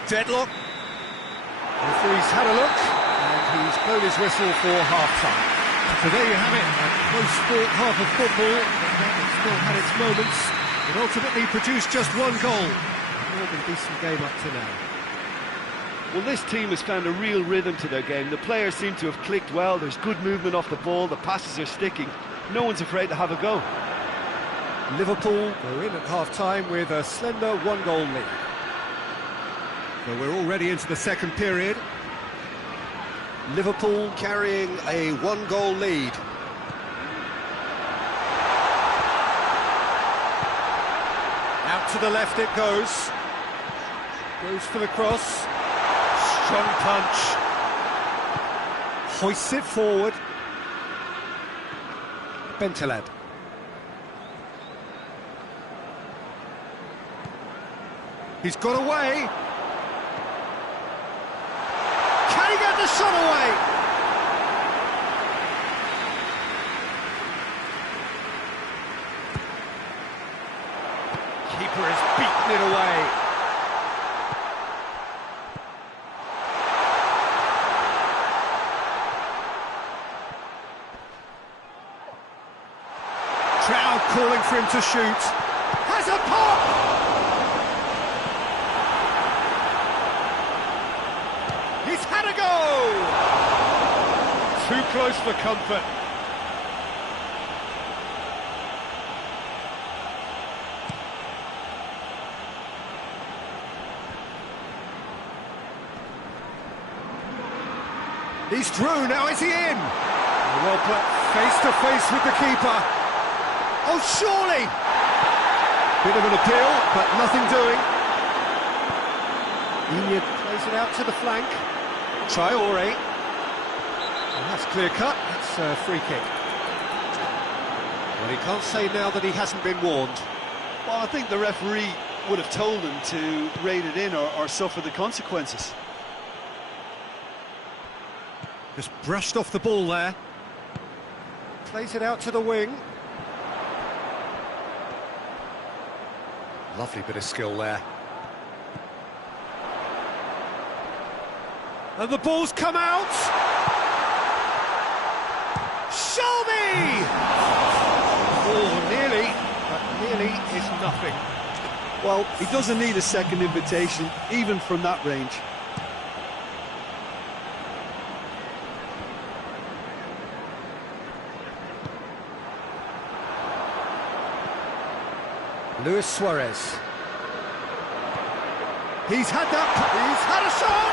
Deadlock. Referee's had a look. He's blown his whistle for half-time. So there you have it, a close-fought half of football. It's still had its moments, but ultimately produced just one goal. More than a decent game up to now. Well, this team has found a real rhythm to their game. The players seem to have clicked well. There's good movement off the ball. The passes are sticking. No one's afraid to have a go. Liverpool go in at half-time with a slender one-goal lead. So we're already into the second period. Liverpool carrying a one-goal lead. Out to the left it goes. Goes for the cross. Strong punch. Hoists it forward. Bentaleb. He's got away. Can he get the shot away? Keeper has beaten it away. Crowd calling for him to shoot. Has a pop! He's had a go! Too close for comfort. He's through, now is he in? Well put, face to face with the keeper. Oh, surely! Bit of an appeal, but nothing doing. Enid plays it out to the flank. Traore. Well, that's clear cut. That's a free kick. Well, he can't say now that he hasn't been warned. Well, I think the referee would have told him to rate it in or suffer the consequences. Just brushed off the ball there. Plays it out to the wing. Lovely bit of skill there. And the ball's come out! Show me! Oh, nearly, but nearly is nothing. Well, he doesn't need a second invitation, even from that range. d1sc0vurz. He's had a shot!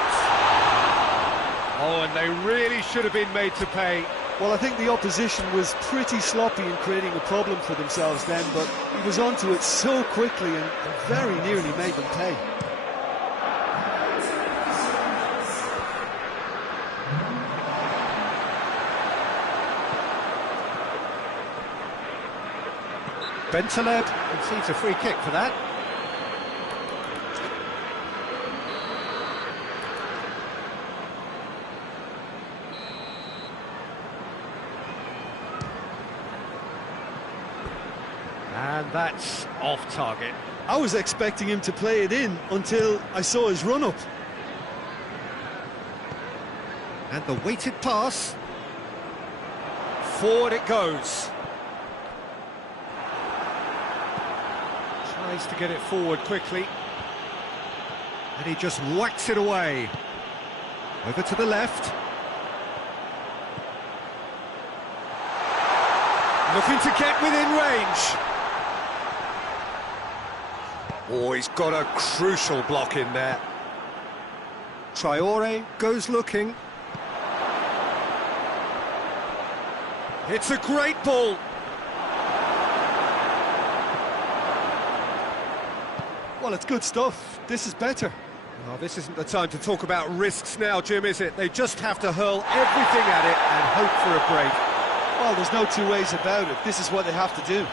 Oh, and they really should have been made to pay. Well, I think the opposition was pretty sloppy in creating a problem for themselves then, but he was onto it so quickly and very nearly made them pay. Bentaleb conceives a free kick for that. And that's off target. I was expecting him to play it in until I saw his run-up. And the weighted pass. Forward it goes. Tries to get it forward quickly. And he just whacks it away. Over to the left. Looking to get within range. Oh, he's got a crucial block in there. Traore goes looking. It's a great ball. Well, it's good stuff. This is better. Well, this isn't the time to talk about risks now, Jim, is it? They just have to hurl everything at it and hope for a break. Well, there's no two ways about it. This is what they have to do.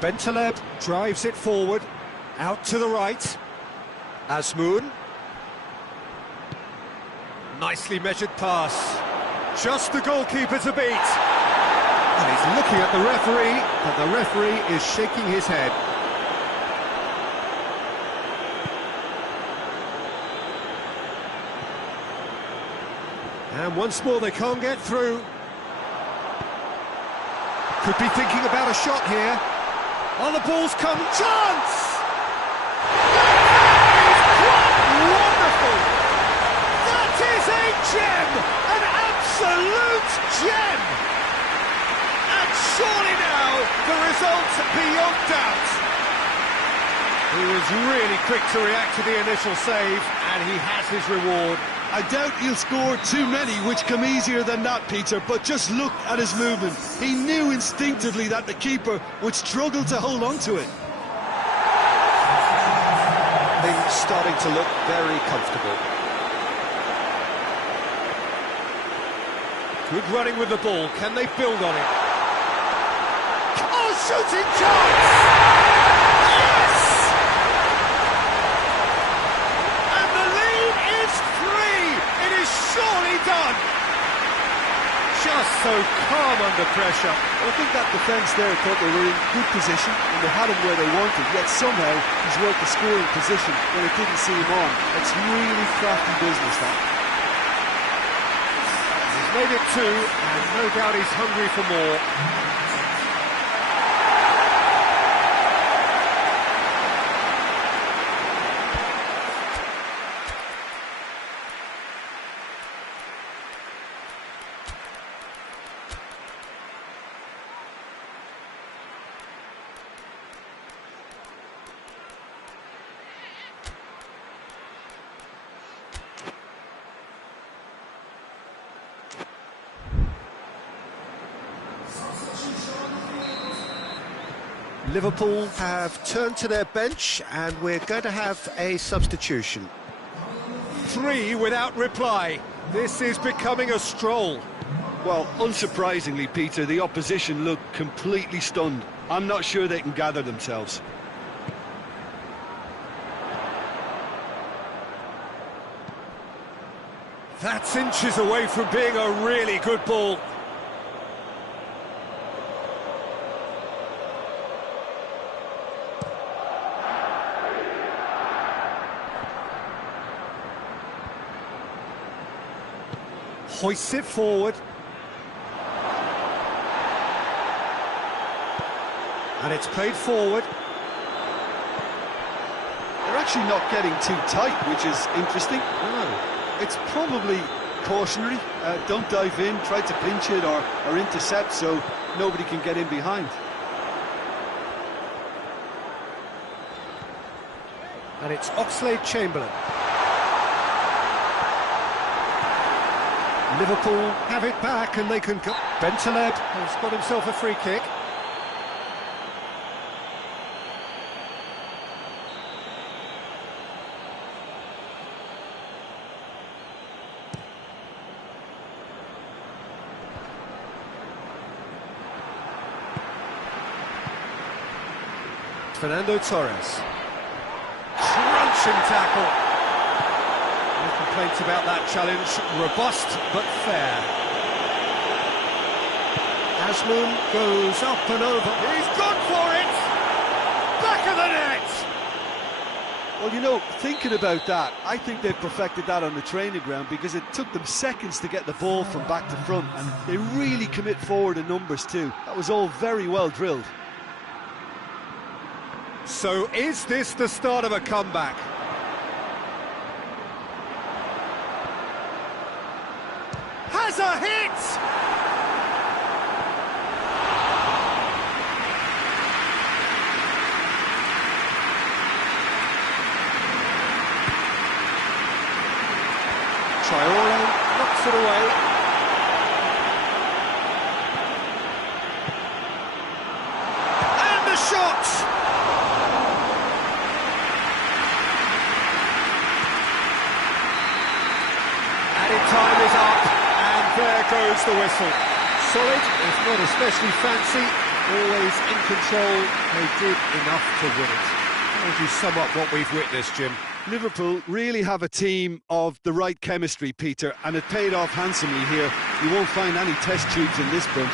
Bentaleb drives it forward, out to the right. Azmoun. Nicely measured pass. Just the goalkeeper to beat. And he's looking at the referee, but the referee is shaking his head. And once more they can't get through. Could be thinking about a shot here. Oh, the ball's come. Chance! That is quite wonderful! That is a gem! An absolute gem! And surely now, the result's beyond doubt. He was really quick to react to the initial save, and he has his reward. I doubt he'll score too many which come easier than that, Peter, but just look at his movement. He knew instinctively that the keeper would struggle to hold on to it. Things starting to look very comfortable. Good running with the ball. Can they build on it? Oh, shooting chance! Yes! And the lead is 3. It is surely done. Just so calm under pressure. I think that defence there thought they were in good position and they had him where they wanted, yet somehow he's worked the scoring position when it didn't see him on. It's really crafty business, that. He's made it 2, and no doubt he's hungry for more. Liverpool have turned to their bench and we're going to have a substitution. 3 without reply. This is becoming a stroll. Well, unsurprisingly, Peter, the opposition look completely stunned. I'm not sure they can gather themselves. That's inches away from being a really good ball. Hoists it forward. And it's played forward. They're actually not getting too tight, which is interesting. No. It's probably cautionary. Don't dive in, try to pinch it or intercept so nobody can get in behind. And it's Oxlade-Chamberlain. Liverpool have it back and they can... Bentaleb has got himself a free kick. Fernando Torres. Crunching tackle. No complaints about that challenge. Robust but fair. Asmun goes up and over. He's gone for it! Back of the net! Well, you know, thinking about that, I think they've perfected that on the training ground because it took them seconds to get the ball from back to front, and they really commit forward in numbers too. That was all very well drilled. So is this the start of a comeback? Has a hit! Traore knocks it away. And the shot! Time is up, and there goes the whistle. Solid, if not especially fancy, always in control. They did enough to win it. How would you sum up what we've witnessed, Jim? Liverpool really have a team of the right chemistry, Peter, and it paid off handsomely here. You won't find any test tubes in this bunch.